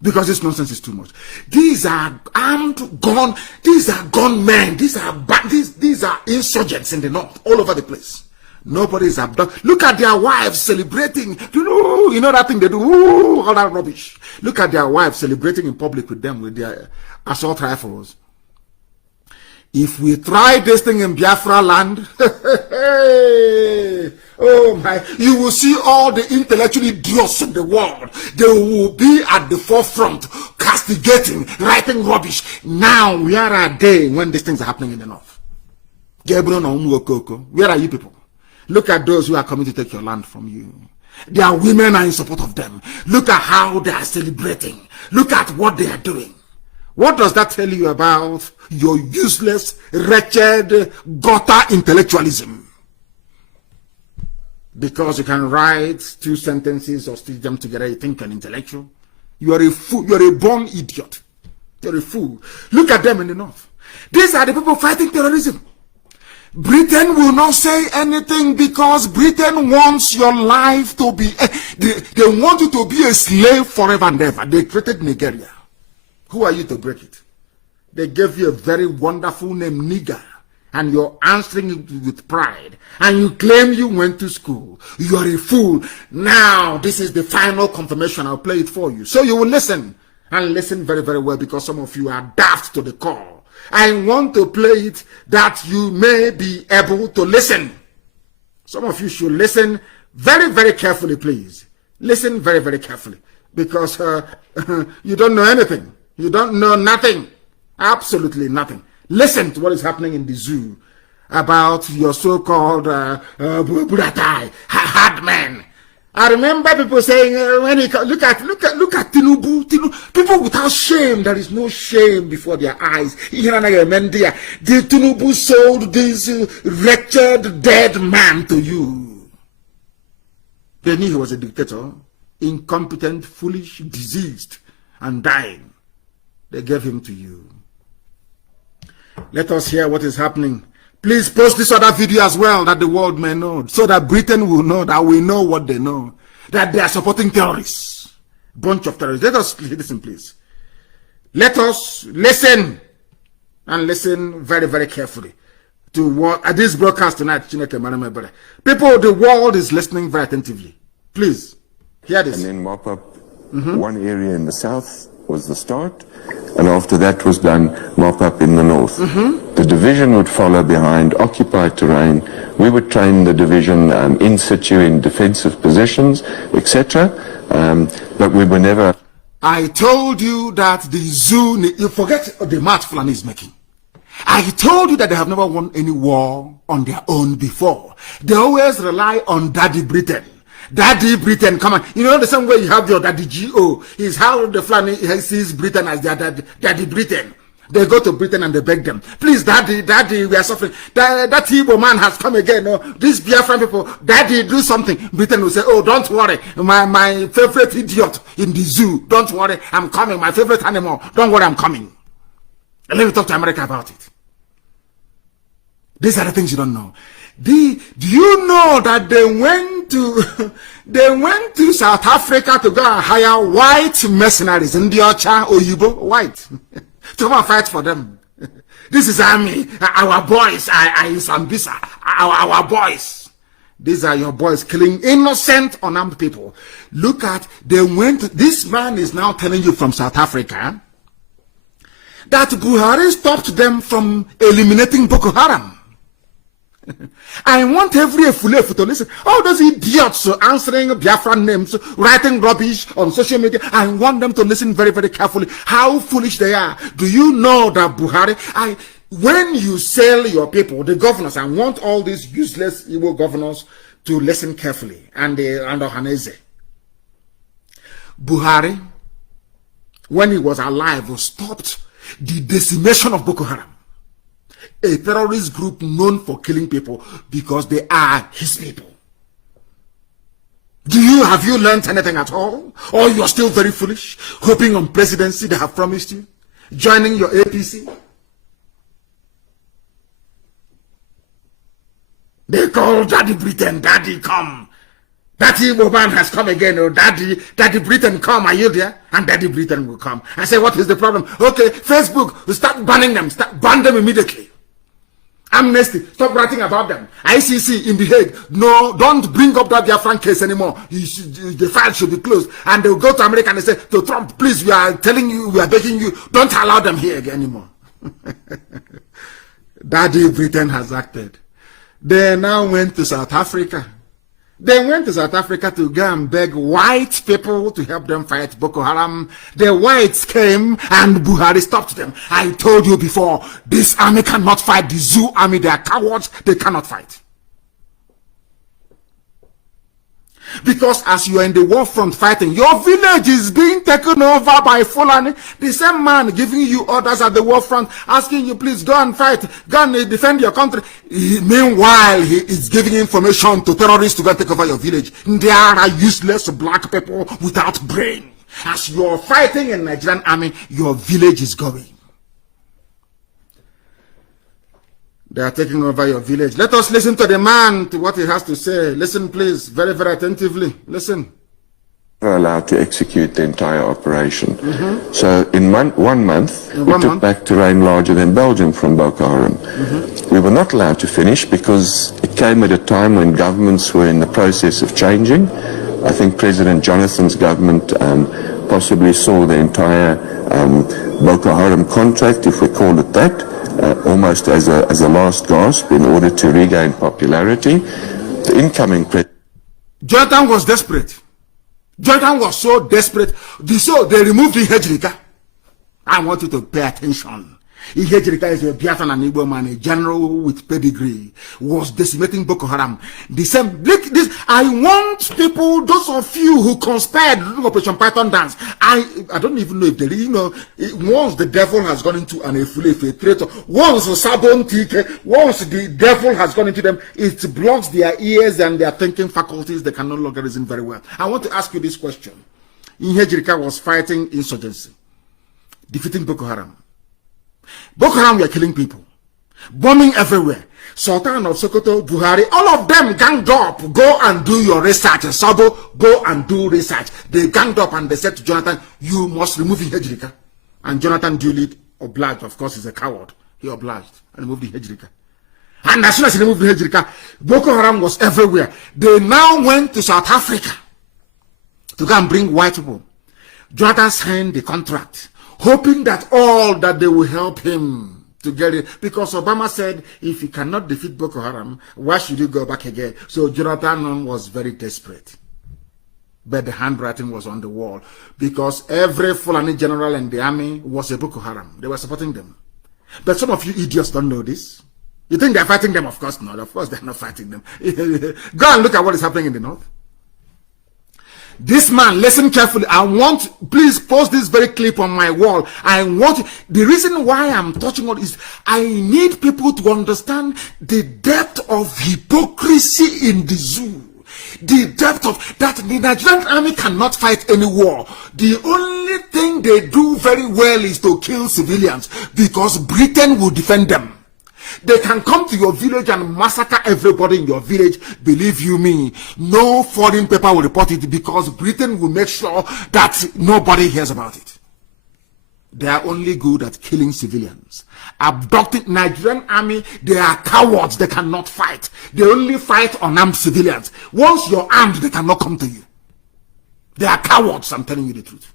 Because this nonsense is too much. These are armed gun. These are gunmen. These are insurgents in the north, all over the place. Nobody is abducted. Look at their wives celebrating. You know that thing they do? Ooh, all that rubbish. Look at their wives celebrating in public with them with their assault rifles. If we try this thing in Biafra land, oh my, you will see all the intellectual idiots in the world. They will be at the forefront, castigating, writing rubbish. Now, where are they when these things are happening in the north? Where are you people? Look at those who are coming to take your land from you. Their women are in support of them. Look at how they are celebrating. Look at what they are doing. What does that tell you about your useless, wretched, gutter intellectualism? Because you can write two sentences or stitch them together, you think you're an intellectual. You are a fool. You are a born idiot. You're a fool. Look at them in the north. These are the people fighting terrorism. Britain will not say anything because Britain wants your life to be, they want you to be a slave forever and ever. They created Nigeria. Who are you to break it? They gave you a very wonderful name, nigger, and you're answering it with pride. And you claim you went to school. You are a fool. Now, this is the final confirmation. I'll play it for you. So you will listen, and listen very, very well, because some of you are daft to the core. I want to play it that you may be able to listen. Some of you should listen very, very carefully, please. Listen very, very carefully. Because you don't know anything. You don't know nothing. Absolutely nothing. Listen to what is happening in the zoo about your so-called Buratai, hard man. I remember people saying, when he look at Tinubu, people without shame. There is no shame before their eyes. The Tinubu sold this wretched dead man to you. They knew he was a dictator, incompetent, foolish, diseased, and dying. They gave him to you. Let us hear what is happening. Please post this other video as well, that the world may know, so that Britain will know, that we know what they know, that they are supporting terrorists. Bunch of terrorists. Let us listen, please. Let us listen, and listen very, very carefully to what at this broadcast tonight. People, the world is listening very attentively. Please, hear this. And then mop up one area in the south was the start, and after that was done, mop up in the north. The division would follow behind, occupy terrain. We would train the division in situ in defensive positions, etc. But we were never... I told you that the zoo, you forget the math Fulani is making. I told you that they have never won any war on their own before. They always rely on Daddy Britain. Daddy Britain, come on. You know the same way you have your Daddy G.O. is how the Fulani sees Britain as their Daddy Britain. They go to Britain and they beg them, please, Daddy, we are suffering. That Igbo man has come again. Oh, these Biafran people, Daddy, do something. Britain will say, oh, don't worry. My favorite idiot in the zoo, don't worry, I'm coming. My favorite animal, don't worry, I'm coming. And let me talk to America about it. These are the things you don't know. Do you know that they went to South Africa to go and hire white mercenaries in the Ocha Oyibo, white, to come and fight for them? This is army, our boys are in Sambisa, our boys. These are your boys killing innocent, unarmed people. Look at, this man is now telling you from South Africa that Buhari stopped them from eliminating Boko Haram. I want every Efulefu to listen. All those idiots answering Biafran names, writing rubbish on social media, I want them to listen very, very carefully. How foolish they are. Do you know that Buhari, when you sell your people, the governors, I want all these useless evil governors to listen carefully, and Ohaneze. Buhari, when he was alive, stopped the decimation of Boko Haram, a terrorist group known for killing people because they are his people. Have you learned anything at all? Or you are still very foolish, hoping on presidency they have promised you, joining your APC? They call Daddy Britain, Daddy come. Daddy Oban has come again, oh Daddy Britain come, are you there? And Daddy Britain will come. I say, what is the problem? Okay, Facebook, we start banning them, ban them immediately. Amnesty, stop writing about them. ICC in The Hague, no, don't bring up that Biafran case anymore. The file should be closed. And they'll go to America and they say to Trump, please, we are telling you, we are begging you, don't allow them here again anymore. Daddy Britain has acted. They now went to South Africa. They went to South Africa to go and beg white people to help them fight Boko Haram. The whites came and Buhari stopped them. I told you before, this army cannot fight the zoo army. They are cowards. They cannot fight. Because as you are in the war front fighting, your village is being taken over by Fulani. The same man giving you orders at the war front, asking you, please go and fight, go and defend your country. Meanwhile, he is giving information to terrorists to go and take over your village. They are useless black people without brain. As you are fighting in Nigerian army, your village is going. They are taking over your village. Let us listen to the man, to what he has to say. Listen, please, very, very attentively. Listen. We're allowed to execute the entire operation. So in 1 month, we took back terrain larger than Belgium from Boko Haram. We were not allowed to finish because it came at a time when governments were in the process of changing. I think President Jonathan's government possibly saw the entire Boko Haram contract, if we call it that, almost as a last gasp in order to regain popularity. The incoming president... Jonathan was desperate. Jonathan was so desperate. So they removed the Hejrika. I want you to pay attention. Hejrika is a Biafran and Igbo man, a general with pedigree, was decimating Boko Haram. The same, look this, I want people, those of you who conspired during Operation Python Dance, I don't even know if they really know, once the devil has gone into an Efulefu, a traitor, once the devil has gone into them, it blocks their ears and their thinking faculties, they can no longer reason very well. I want to ask you this question. Hejrika was fighting insurgency, defeating Boko Haram. Boko Haram were killing people, bombing everywhere. Sultan of Sokoto, Buhari, all of them ganged up. Go and do your research. Sabo, go and do research. They ganged up and they said to Jonathan, you must remove Hejrika. And Jonathan duly obliged. Of course, he's a coward. He obliged and removed the Hejrika. And as soon as he removed the Hejrika, Boko Haram was everywhere. They now went to South Africa to go and bring white people. Jonathan signed the contract, hoping that all that they will help him to get it. Because Obama said, if you cannot defeat Boko Haram, why should you go back again? So Jonathan was very desperate. But the handwriting was on the wall. Because every Fulani general in the army was a Boko Haram. They were supporting them. But some of you idiots don't know this. You think they're fighting them? Of course not. Of course they're not fighting them. Go and look at what is happening in the north. This man, listen carefully. Please post this very clip on my wall. The reason why I'm touching on is I need people to understand the depth of hypocrisy in the zoo. The depth of that the Nigerian army cannot fight any war. The only thing they do very well is to kill civilians because Britain will defend them. They can come to your village and massacre everybody in your village. Believe you me, no foreign paper will report it because Britain will make sure that nobody hears about it. They are only good at killing civilians. Abducting Nigerian army, they are cowards. They cannot fight. They only fight unarmed civilians. Once you're armed, they cannot come to you. They are cowards, I'm telling you the truth.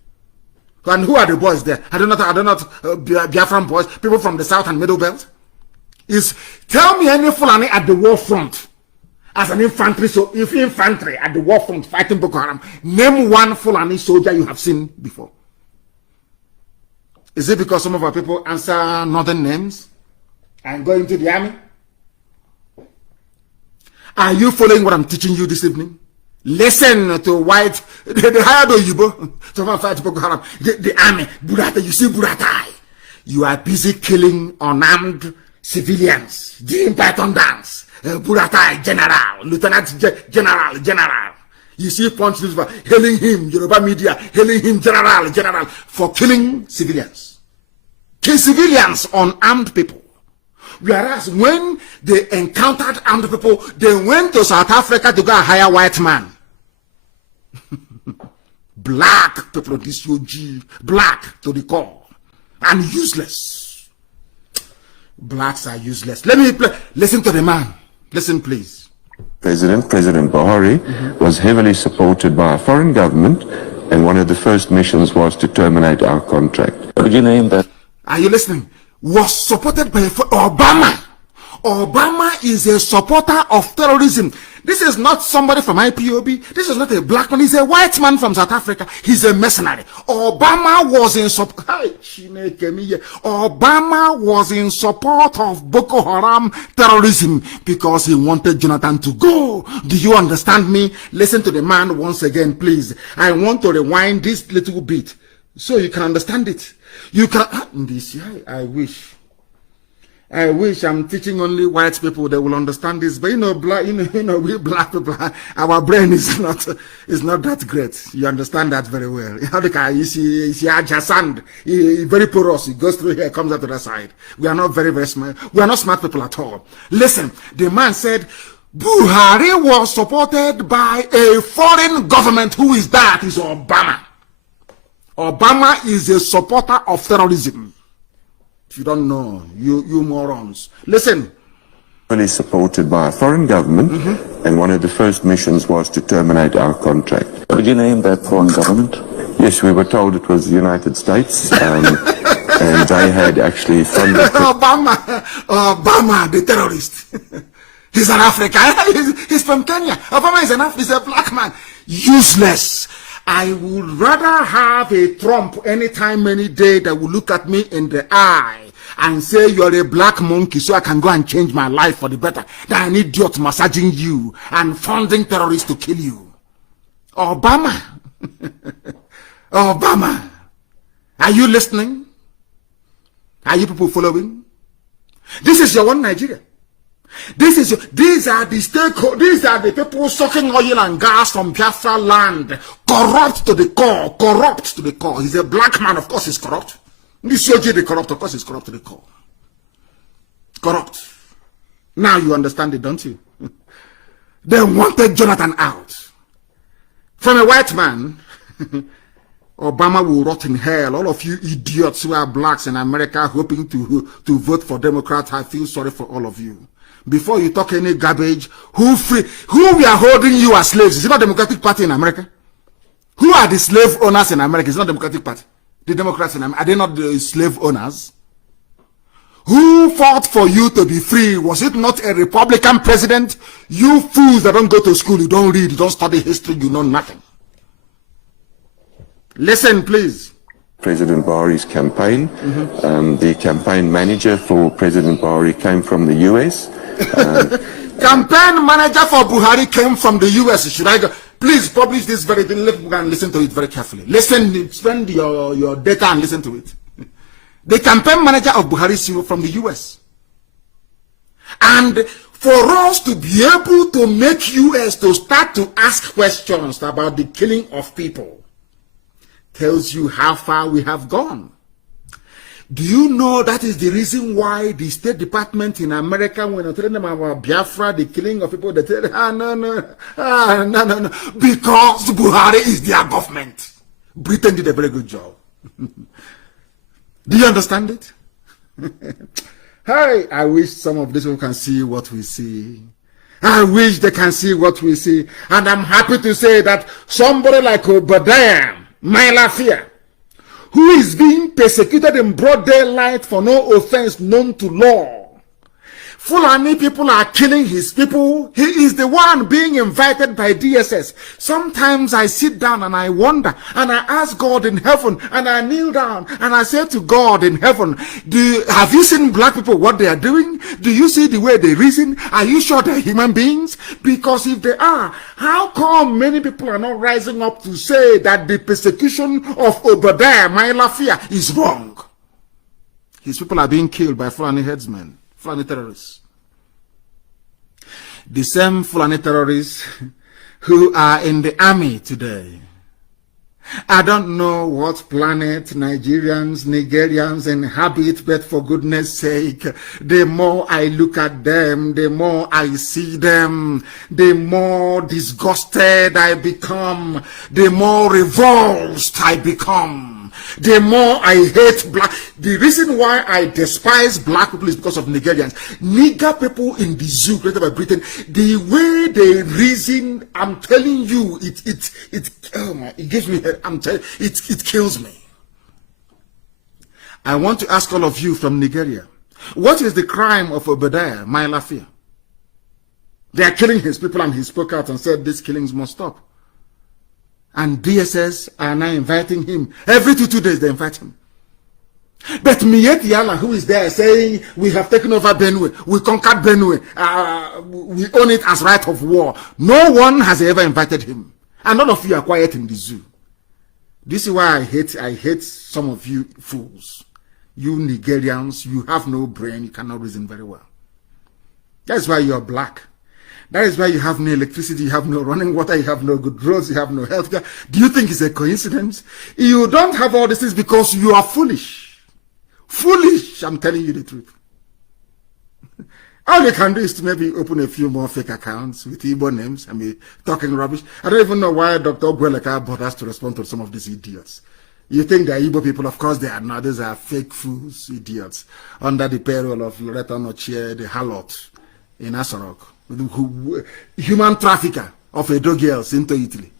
And who are the boys there? I don't know, Biafran boys, people from the south and middle belt. Tell me any Fulani at the war front as an infantry, so if infantry at the war front fighting Boko Haram, name one Fulani soldier you have seen before. Is it because some of our people answer northern names and go into the army? Are you following what I'm teaching you this evening? Listen to white, the hired Oyibo to fight Boko Haram, the army, Burata, you see Buratai. You are busy killing unarmed civilians, doing Python dance, Buratai, General, Lieutenant General. You see Punch Newspaper hailing him, Yoruba media hailing him, General, for killing civilians. Kill civilians, unarmed people. Whereas when they encountered armed people, they went to South Africa to go and hire white man. Black people of this UG, black to the core, and useless. Blacks are useless. Let me listen to the man. Listen, please. President Buhari was heavily supported by a foreign government, and one of the first missions was to terminate our contract. Could you name that? Are you listening? Was supported by Obama. Obama is a supporter of terrorism. This is not somebody from IPOB. This is not a black man. He's a white man from South Africa. He's a mercenary. Obama was in support. Obama was in support of Boko Haram terrorism because he wanted Jonathan to go. Do you understand me? Listen to the man once again, please. I want to rewind this little bit so you can understand it. You can. I wish I'm teaching only white people that will understand this. But black, we black people, our brain is not that great. You understand that very well. You see sand, very porous. It goes through here, comes out to the side. We are not very smart. We are not smart people at all. Listen, the man said, Buhari was supported by a foreign government. Who is that? Is Obama. Obama is a supporter of terrorism. If you don't know, you morons. Listen. Fully supported by a foreign government, and one of the first missions was to terminate our contract. Could you name that foreign government? Yes, we were told it was the United States, and they had actually funded... Obama, the terrorist. He's an African. He's from Kenya. Obama is a black man. Useless. I would rather have a Trump anytime, any day that will look at me in the eye and say you're a black monkey so I can go and change my life for the better than an idiot massaging you and funding terrorists to kill you. Obama. Obama. Are you listening? Are you people following? This is your one Nigeria. These are the people sucking oil and gas from Biafra land, corrupt to the core, He's a black man, of course he's corrupt. This UG the corrupt, of course he's corrupt to the core. Corrupt. Now you understand it, don't you? They wanted Jonathan out. From a white man, Obama will rot in hell. All of you idiots who are blacks in America hoping to vote for Democrats, I feel sorry for all of you. Before you talk any garbage, who we are holding you as slaves? Is it not Democratic Party in America? Who are the slave owners in America? It's not Democratic Party. The Democrats in America, are they not the slave owners? Who fought for you to be free? Was it not a Republican president? You fools that don't go to school, you don't read, you don't study history, you know nothing. Listen, please. President Buhari's campaign. The campaign manager for President Buhari came from the US. Campaign manager for Buhari came from the US. Should I go? Please publish this very thing. Let me listen to it very carefully. Listen, spend your data and listen to it. The campaign manager of Buhari is from the US. And for us to be able to make US to start to ask questions about the killing of people tells you how far we have gone. Do you know that is the reason why the State Department in America, when I tell them about Biafra, the killing of people, they tell no. Because Buhari is their government. Britain did a very good job. Do you understand it? Hey, I wish some of these people can see what we see. I wish they can see what we see. And I'm happy to say that somebody like Obadiah, my Lafia, who is being persecuted in broad daylight for no offense known to law. Fulani people are killing his people. He is the one being invited by DSS. Sometimes I sit down and I wonder, and I ask God in heaven, and I kneel down, and I say to God in heaven, have you seen black people, what they are doing? Do you see the way they reason? Are you sure they're human beings? Because if they are, how come many people are not rising up to say that the persecution of Obadiah, my Lafia, is wrong? His people are being killed by Fulani headsmen. Fulani terrorists. The same Fulani terrorists who are in the army today. I don't know what planet Nigerians, Nigerians inhabit, but for goodness sake, the more I look at them, the more I see them, the more disgusted I become, the more revolted I become. The more I hate black. The reason why I despise black people is because of Nigerians. Nigger people in the zoo created by Britain, the way they reason, I'm telling you, it gives me, it kills me. I want to ask all of you from Nigeria, what is the crime of Obadiah, my Lafia? They are killing his people, and he spoke out and said these killings must stop. And DSS are now inviting him. Every 2 days they invite him. But Miet Yala, who is there saying, we have taken over Benue, we conquered Benue, we own it as right of war. No one has ever invited him. And none of you are quiet in the zoo. This is why I hate some of you fools. You Nigerians, you have no brain, you cannot reason very well. That's why you're black. That is why you have no electricity, you have no running water, you have no good roads, you have no healthcare. Do you think it's a coincidence? You don't have all these things because you are foolish. Foolish, I'm telling you the truth. All you can do is to maybe open a few more fake accounts with Igbo names and be talking rubbish. I don't even know why Dr. Ogweleka bothers to respond to some of these idiots. You think they're Igbo people? Of course they are not. These are fake fools, idiots, under the payroll of Loretta Nochie, the harlot in Asorok. Human trafficker of Edo girls into Italy.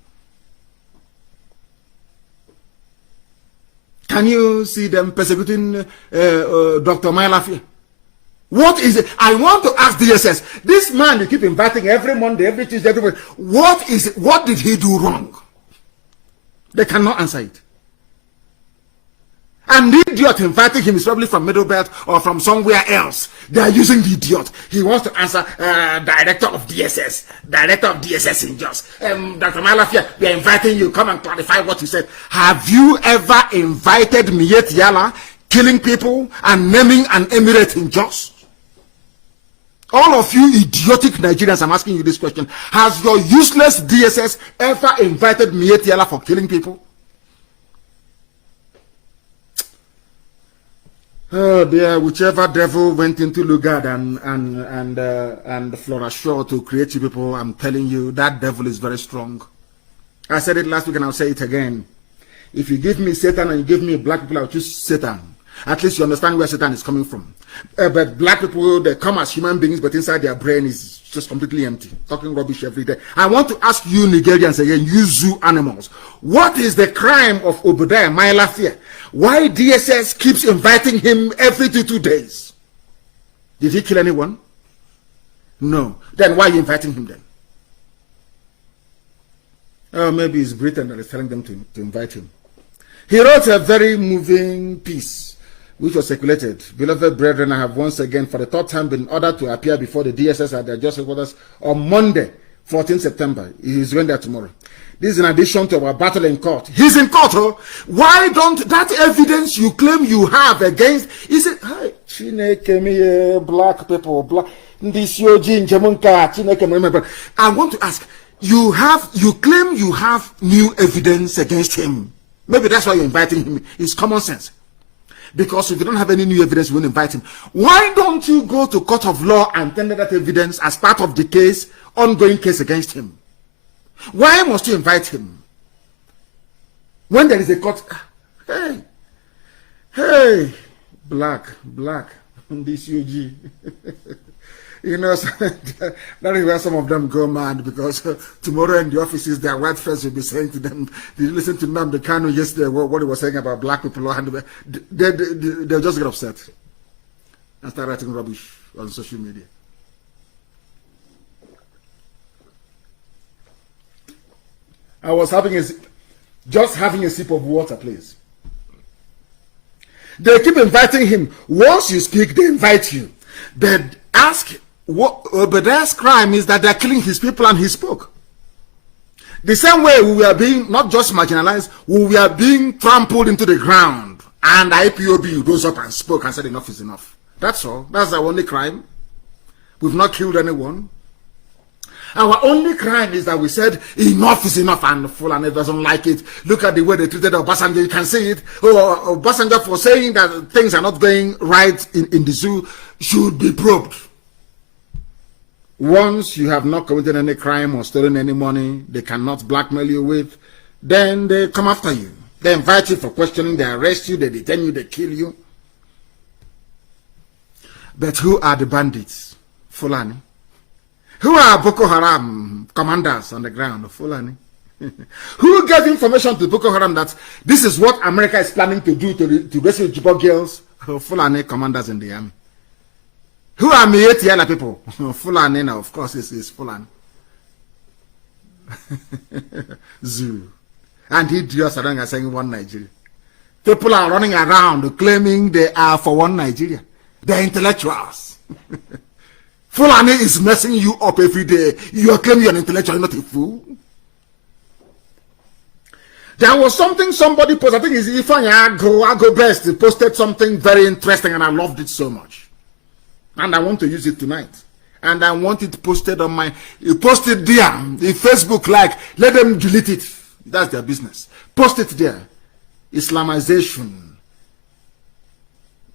Can you see them persecuting Dr. Mailafia? What is it? I want to ask DSS. This man you keep inviting every Monday, every Tuesday, every Monday. What is it? What did he do wrong? They cannot answer it. And the idiot inviting him is probably from Middle Belt or from somewhere else. They are using the idiot. He wants to answer director of DSS in Jos. Dr. Malafia, we are inviting you. Come and clarify what you said. Have you ever invited Miet Yala killing people and naming an emirate in Jos? All of you idiotic Nigerians, I'm asking you this question. Has your useless DSS ever invited Miet Yala for killing people? Oh dear, whichever devil went into Lugard and Flora Shaw to create you people, I'm telling you, that devil is very strong. I said it last week and I'll say it again. If you give me Satan and you give me black people, I'll choose Satan. At least you understand where Satan is coming from. But black people, they come as human beings, but inside their brain is just completely empty. Talking rubbish every day. I want to ask you Nigerians again, you zoo animals. What is the crime of Obadiah Mailafia? Why DSS keeps inviting him every 2 days? Did he kill anyone? No. Then why are you inviting him then? Oh, maybe it's Britain that is telling them to invite him. He wrote a very moving piece, which was circulated. Beloved brethren, I have once again, for the 3rd time, been ordered to appear before the DSS at their just headquarters on Monday, 14 September. He is going there tomorrow. This is in addition to our battle in court. He's in court, oh. Why don't that evidence you claim you have against, is it, hi, black people, black, I want to ask, you claim you have new evidence against him. Maybe that's why you're inviting him. It's common sense. Because if you don't have any new evidence, you won't invite him. Why don't you go to court of law and tender that evidence as part of the case, ongoing case against him? Why must you invite him? When there is a court, hey, Hey, black, this UG. You know, that is where some of them go mad, because tomorrow in the offices, their white friends will be saying to them, did you listen to Nnamdi Kanu yesterday, what he was saying about black people? And they'll just get upset and start writing rubbish on social media. I was just having a sip of water, please. They keep inviting him. Once you speak, they invite you. They ask, but their crime is that they're killing his people, and he spoke. The same way we were being not just marginalized, we were being trampled into the ground. And IPOB rose up and spoke and said enough is enough. That's all. That's our only crime. We've not killed anyone. Our only crime is that we said enough is enough, and Fulani doesn't like it. Look at the way they treated Obasanjo. You can see it. Oh, Obasanjo, for saying that things are not going right in the zoo, should be probed. Once you have not committed any crime or stolen any money they cannot blackmail you with, then they come after you. They invite you for questioning, they arrest you, they detain you, they kill you. But who are the bandits? Fulani. Who are Boko Haram commanders on the ground? Fulani. Who gave information to Boko Haram that this is what America is planning to do to rescue Chibok girls? Fulani commanders in the army. Who are Mietiala people? Fulani now, of course, is Fulani. Zoo. And he just around saying one Nigeria. People are running around claiming they are for one Nigeria. They're intellectuals. Fulani is messing you up every day. You are claiming you're an intellectual, not a fool. There was something somebody posted, I think it's Ifeanyi Ago Best, he posted something very interesting and I loved it so much. And I want to use it tonight. And I want it posted on my, you post it there, in Facebook, like, let them delete it. That's their business. Post it there. Islamization.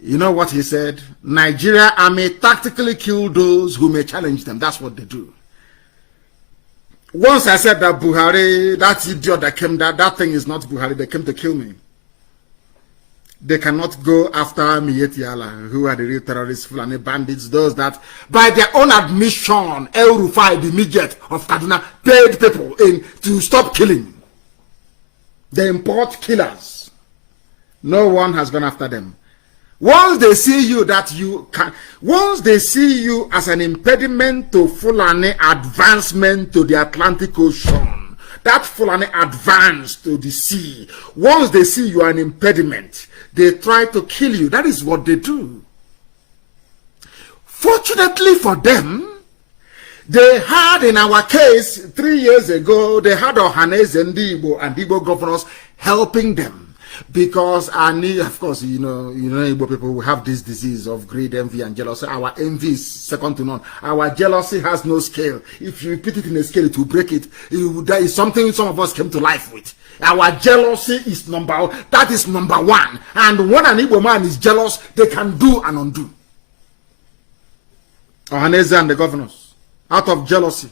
You know what he said? Nigeria army tactically kill those who may challenge them. That's what they do. Once I said that Buhari, that idiot that came, that thing is not Buhari, they came to kill me. They cannot go after Mietiala, who are the real terrorists, Fulani bandits, those that, by their own admission, El Rufai, the midget of Kaduna, paid people in to stop killing. They import killers. No one has gone after them. Once they see you once they see you as an impediment to Fulani advancement to the Atlantic Ocean, that Fulani advance to the sea, once they see you are an impediment, they try to kill you. That is what they do. Fortunately for them, they had in our case 3 years ago, they had Ohaneze and Igbo governors helping them. Because of course, you know, Igbo people will have this disease of greed, envy, and jealousy. Our envy is second to none. Our jealousy has no scale. If you put it in a scale, it will break it. That is something some of us came to life with. Our jealousy is that is number one. And when an Igbo man is jealous, they can do and undo. Ohaneze and the governors, out of jealousy,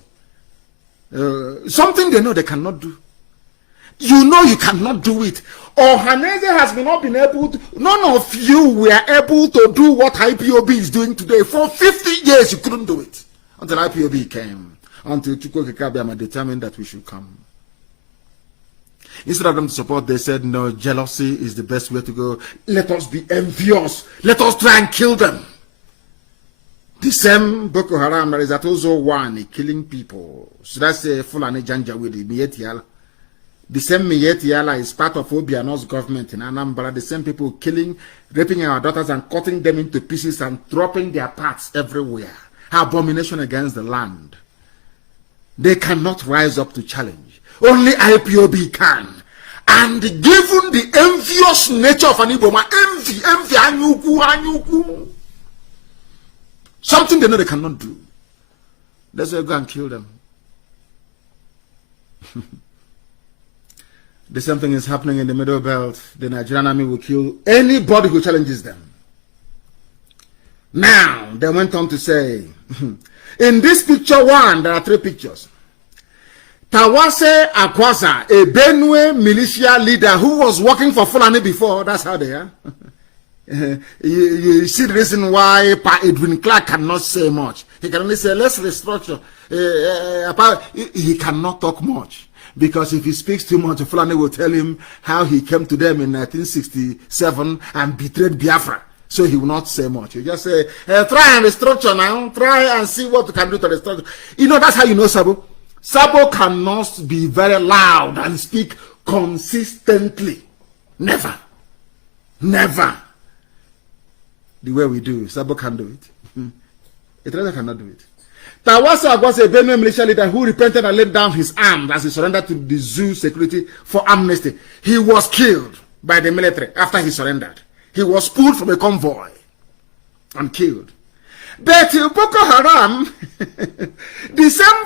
something they know they cannot do. You know you cannot do it. Ohaneze has not been able to, none of you were able to do what IPOB is doing today. For 50 years you couldn't do it. Until IPOB came. Until Chukwu Kekabiama determined that we should come. Instead of them to support, they said, no, jealousy is the best way to go. Let us be envious. Let us try and kill them. The same Boko Haram that is at Ozo 1, killing people. So that's a Fulani Janjaweed, Mietiala. The same Mietiala is part of Obiano's government in Anambra. The same people killing, raping our daughters and cutting them into pieces and dropping their parts everywhere. Abomination against the land. They cannot rise up to challenge. Only IPOB can. And given the envious nature of an Igbo man, envy, anyuku. Something they know they cannot do. That's why I go and kill them. The same thing is happening in the Middle Belt. The Nigerian army will kill anybody who challenges them. Now, they went on to say, in this picture one, there are 3 pictures. Tawase Akwaza, a Benue militia leader who was working for Fulani before, that's how they are. You see the reason why Edwin Clark cannot say much. He can only say, let's restructure. He cannot talk much. Because if he speaks too much, Fulani will tell him how he came to them in 1967 and betrayed Biafra. So he will not say much. He just say, try and restructure now. Try and see what you can do to restructure. You know, that's how you know Sabo. Sabo cannot be very loud and speak consistently. Never. Never. The way we do. Sabo can do it. A traitor cannot do it. Tawasa was a Benue militia leader who repented and laid down his arms as he surrendered to the zoo security for amnesty. He was killed by the military after he surrendered. He was pulled from a convoy and killed. But Boko Haram, the same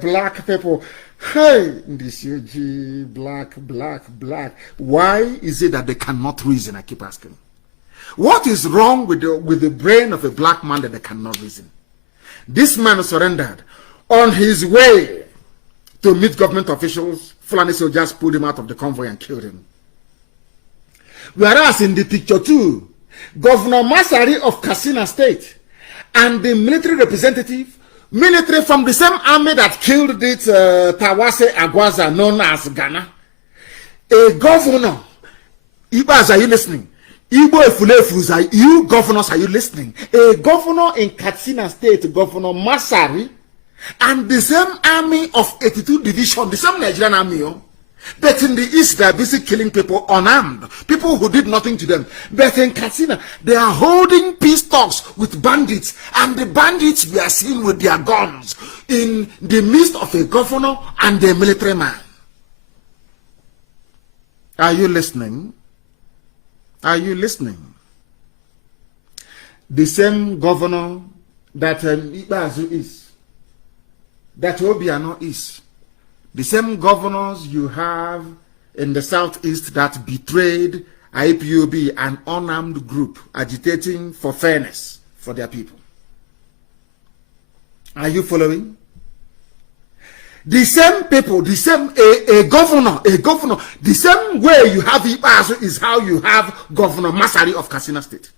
black people, hey, this black. Why is it that they cannot reason? I keep asking. What is wrong with the brain of a black man that they cannot reason? This man surrendered. On his way to meet government officials, Fulani soldiers pulled him out of the convoy and killed him. Whereas in the picture too, Governor Masari of Katsina State and the military representative, military from the same army that killed this Tawase Agwaza known as Ghana, a governor, Ibas, are you listening? Igbo Efulefus, you governors, are you listening? A governor in Katsina State, Governor Masari, and the same army of 82 Division, the same Nigerian army, but in the east they are busy killing people unarmed, people who did nothing to them. But in Katsina, they are holding peace talks with bandits, and the bandits we are seen with their guns in the midst of a governor and a military man. Are you listening? Are you listening? The same governor that Ibazu is, that Obiano is, the same governors you have in the southeast that betrayed IPOB, an unarmed group agitating for fairness for their people. Are you following? The same people, the same, a governor, the same way you have Ibazu is how you have Governor Masari of Katsina State.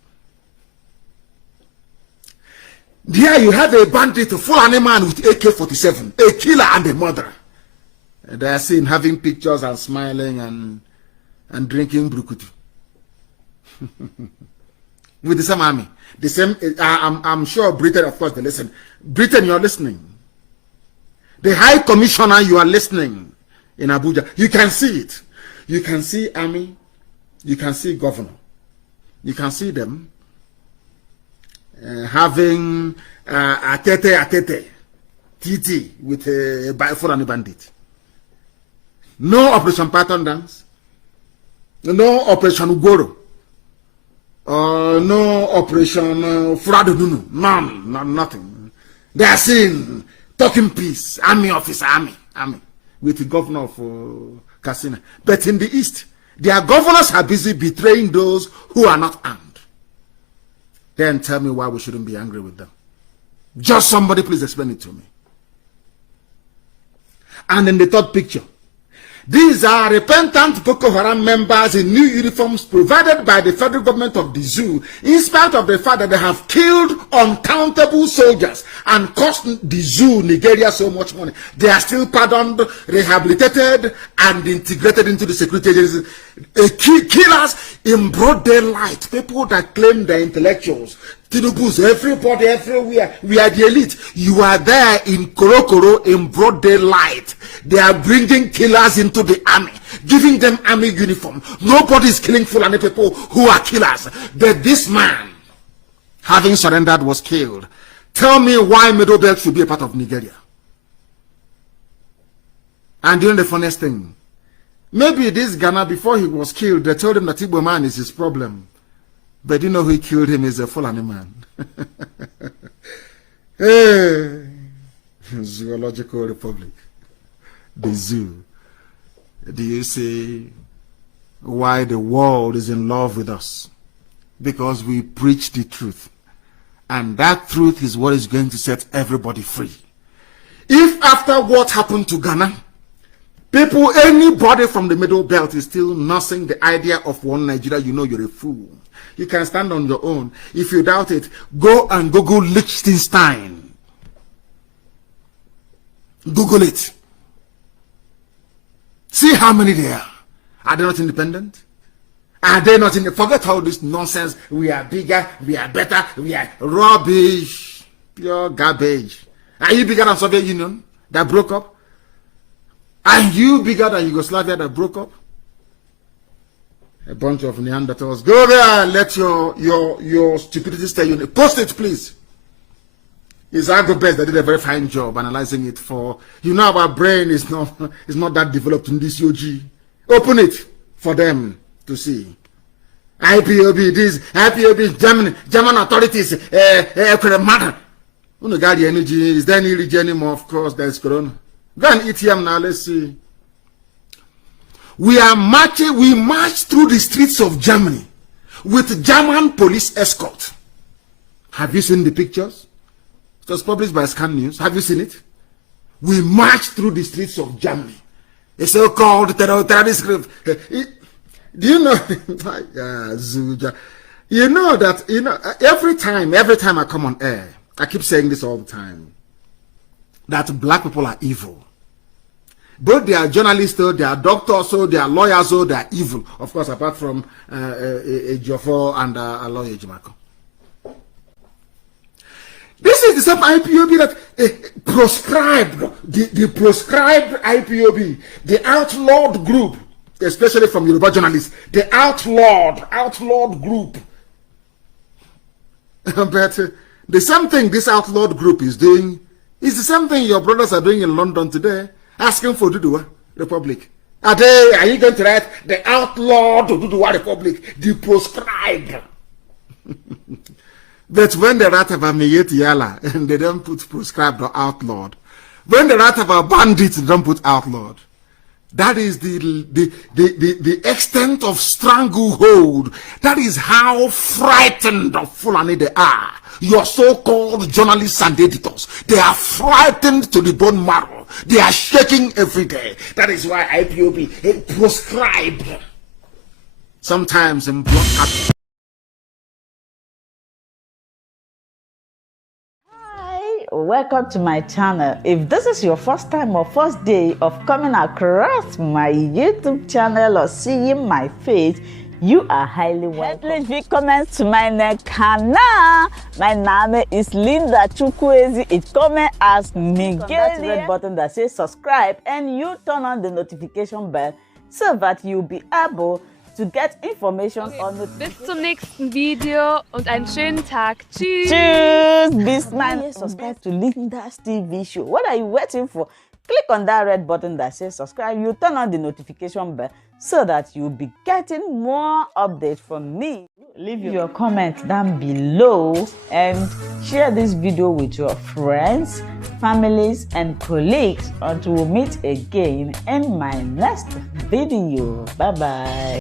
There you have a bandit, a Fulani man with AK-47, a killer and a murderer. They are seen having pictures and smiling and drinking brukutu. With the same army. The same, I'm sure Britain, of course, they listen. Britain, you're listening. The High Commissioner, you are listening in Abuja. You can see it. You can see army. You can see governor. You can see them having a TT with a Fulani bandit. No Operation Pattern Dance. No Operation Ugoro. No Operation Furadudunu. None, nothing. They are seen talking peace, army officer, army, with the governor of Katsina. But in the east, their governors are busy betraying those who are not armed. Then tell me why we shouldn't be angry with them. Just somebody please explain it to me. And in the third picture, these are repentant Boko Haram members in new uniforms provided by the federal government of the zoo, in spite of the fact that they have killed uncountable soldiers and cost the zoo, Nigeria, so much money. They are still pardoned, rehabilitated, and integrated into the security agencies. Killers in broad daylight, people that claim they're intellectuals. Tinubus, everybody, everywhere. We are the elite. You are there in Korokoro in broad daylight. They are bringing killers into the army, giving them army uniform. Nobody is killing Fulani people who are killers. But this man, having surrendered, was killed. Tell me why Middle Belt should be a part of Nigeria. And doing the funniest thing, maybe this Ghana, before he was killed, they told him that Igbo man is his problem. But you know who killed him is a Fulani man. Hey, Zoological Republic, the zoo. Do you see why the world is in love with us? Because we preach the truth. And that truth is what is going to set everybody free. If after what happened to Ghana, People, anybody from the middle belt is still nursing the idea of one Nigeria. You know you're a fool. You can stand on your own. If you doubt it, go and Google Liechtenstein. Google it. See how many there are. Are they not independent? Are they not in? Forget all this nonsense. We are bigger, we are better, we are rubbish, pure garbage. Are you bigger than Soviet Union that broke up? Are you bigger than Yugoslavia that broke up? A bunch of Neanderthals. Go there and let your stupidity stay. Post it, please. It's Agobest that did a very fine job analyzing it for. You know our brain is not that developed in this UG. Open it for them to see. IPOB, this IPOB, German authorities, matter. Uno got the energy. Is there any energy anymore? Of course, there's Corona. Go and eat him now. Let's see. We are marching. We march through the streets of Germany with German police escort. Have you seen the pictures? It was published by Scan News. Have you seen it? We march through the streets of Germany. A so-called terrorist group. Do you know? You know that every time I come on air, I keep saying this all the time. That black people are evil. Both they are journalists, they are doctors, they are lawyers, they are evil. Of course, apart from Ejiofor and a lawyer Jimako. This is the same IPOB that proscribed, the proscribed IPOB, the outlawed group, especially from Yoruba journalists, the outlawed group. But the same thing this outlawed group is doing is the same thing your brothers are doing in London today, asking for Duduwa Republic. Are you going to write the outlawed Duduwa Republic, the proscribed? But when they write about Meyeti Yala, and they don't put proscribed or outlawed. When they write about bandits, they don't put outlawed. That is the extent of stranglehold. That is how frightened of Fulani they are. Your so-called journalists and editors, they are frightened to the bone marrow. They are shaking every day. That is why IPOB proscribed. Sometimes in blood. Welcome to my channel. If this is your first time or first day of coming across my YouTube channel or seeing my face, you are highly welcome. Herzlich willkommen zu meinem Kanal. My name is Linda Chukwuezi. It comes as Miguel. That red button that says subscribe and you turn on the notification bell so that you'll be able to get information on the. Bis zum nächsten Video und einen schönen Tag. Tschüss. Tschüss. Bis man subscribe to Linda's TV show. What are you waiting for? Click on that red button that says subscribe. You turn on the notification bell so that you'll be getting more updates from me. Leave your comment down below and share this video with your friends, families, and colleagues until we meet again in my next video. Bye bye.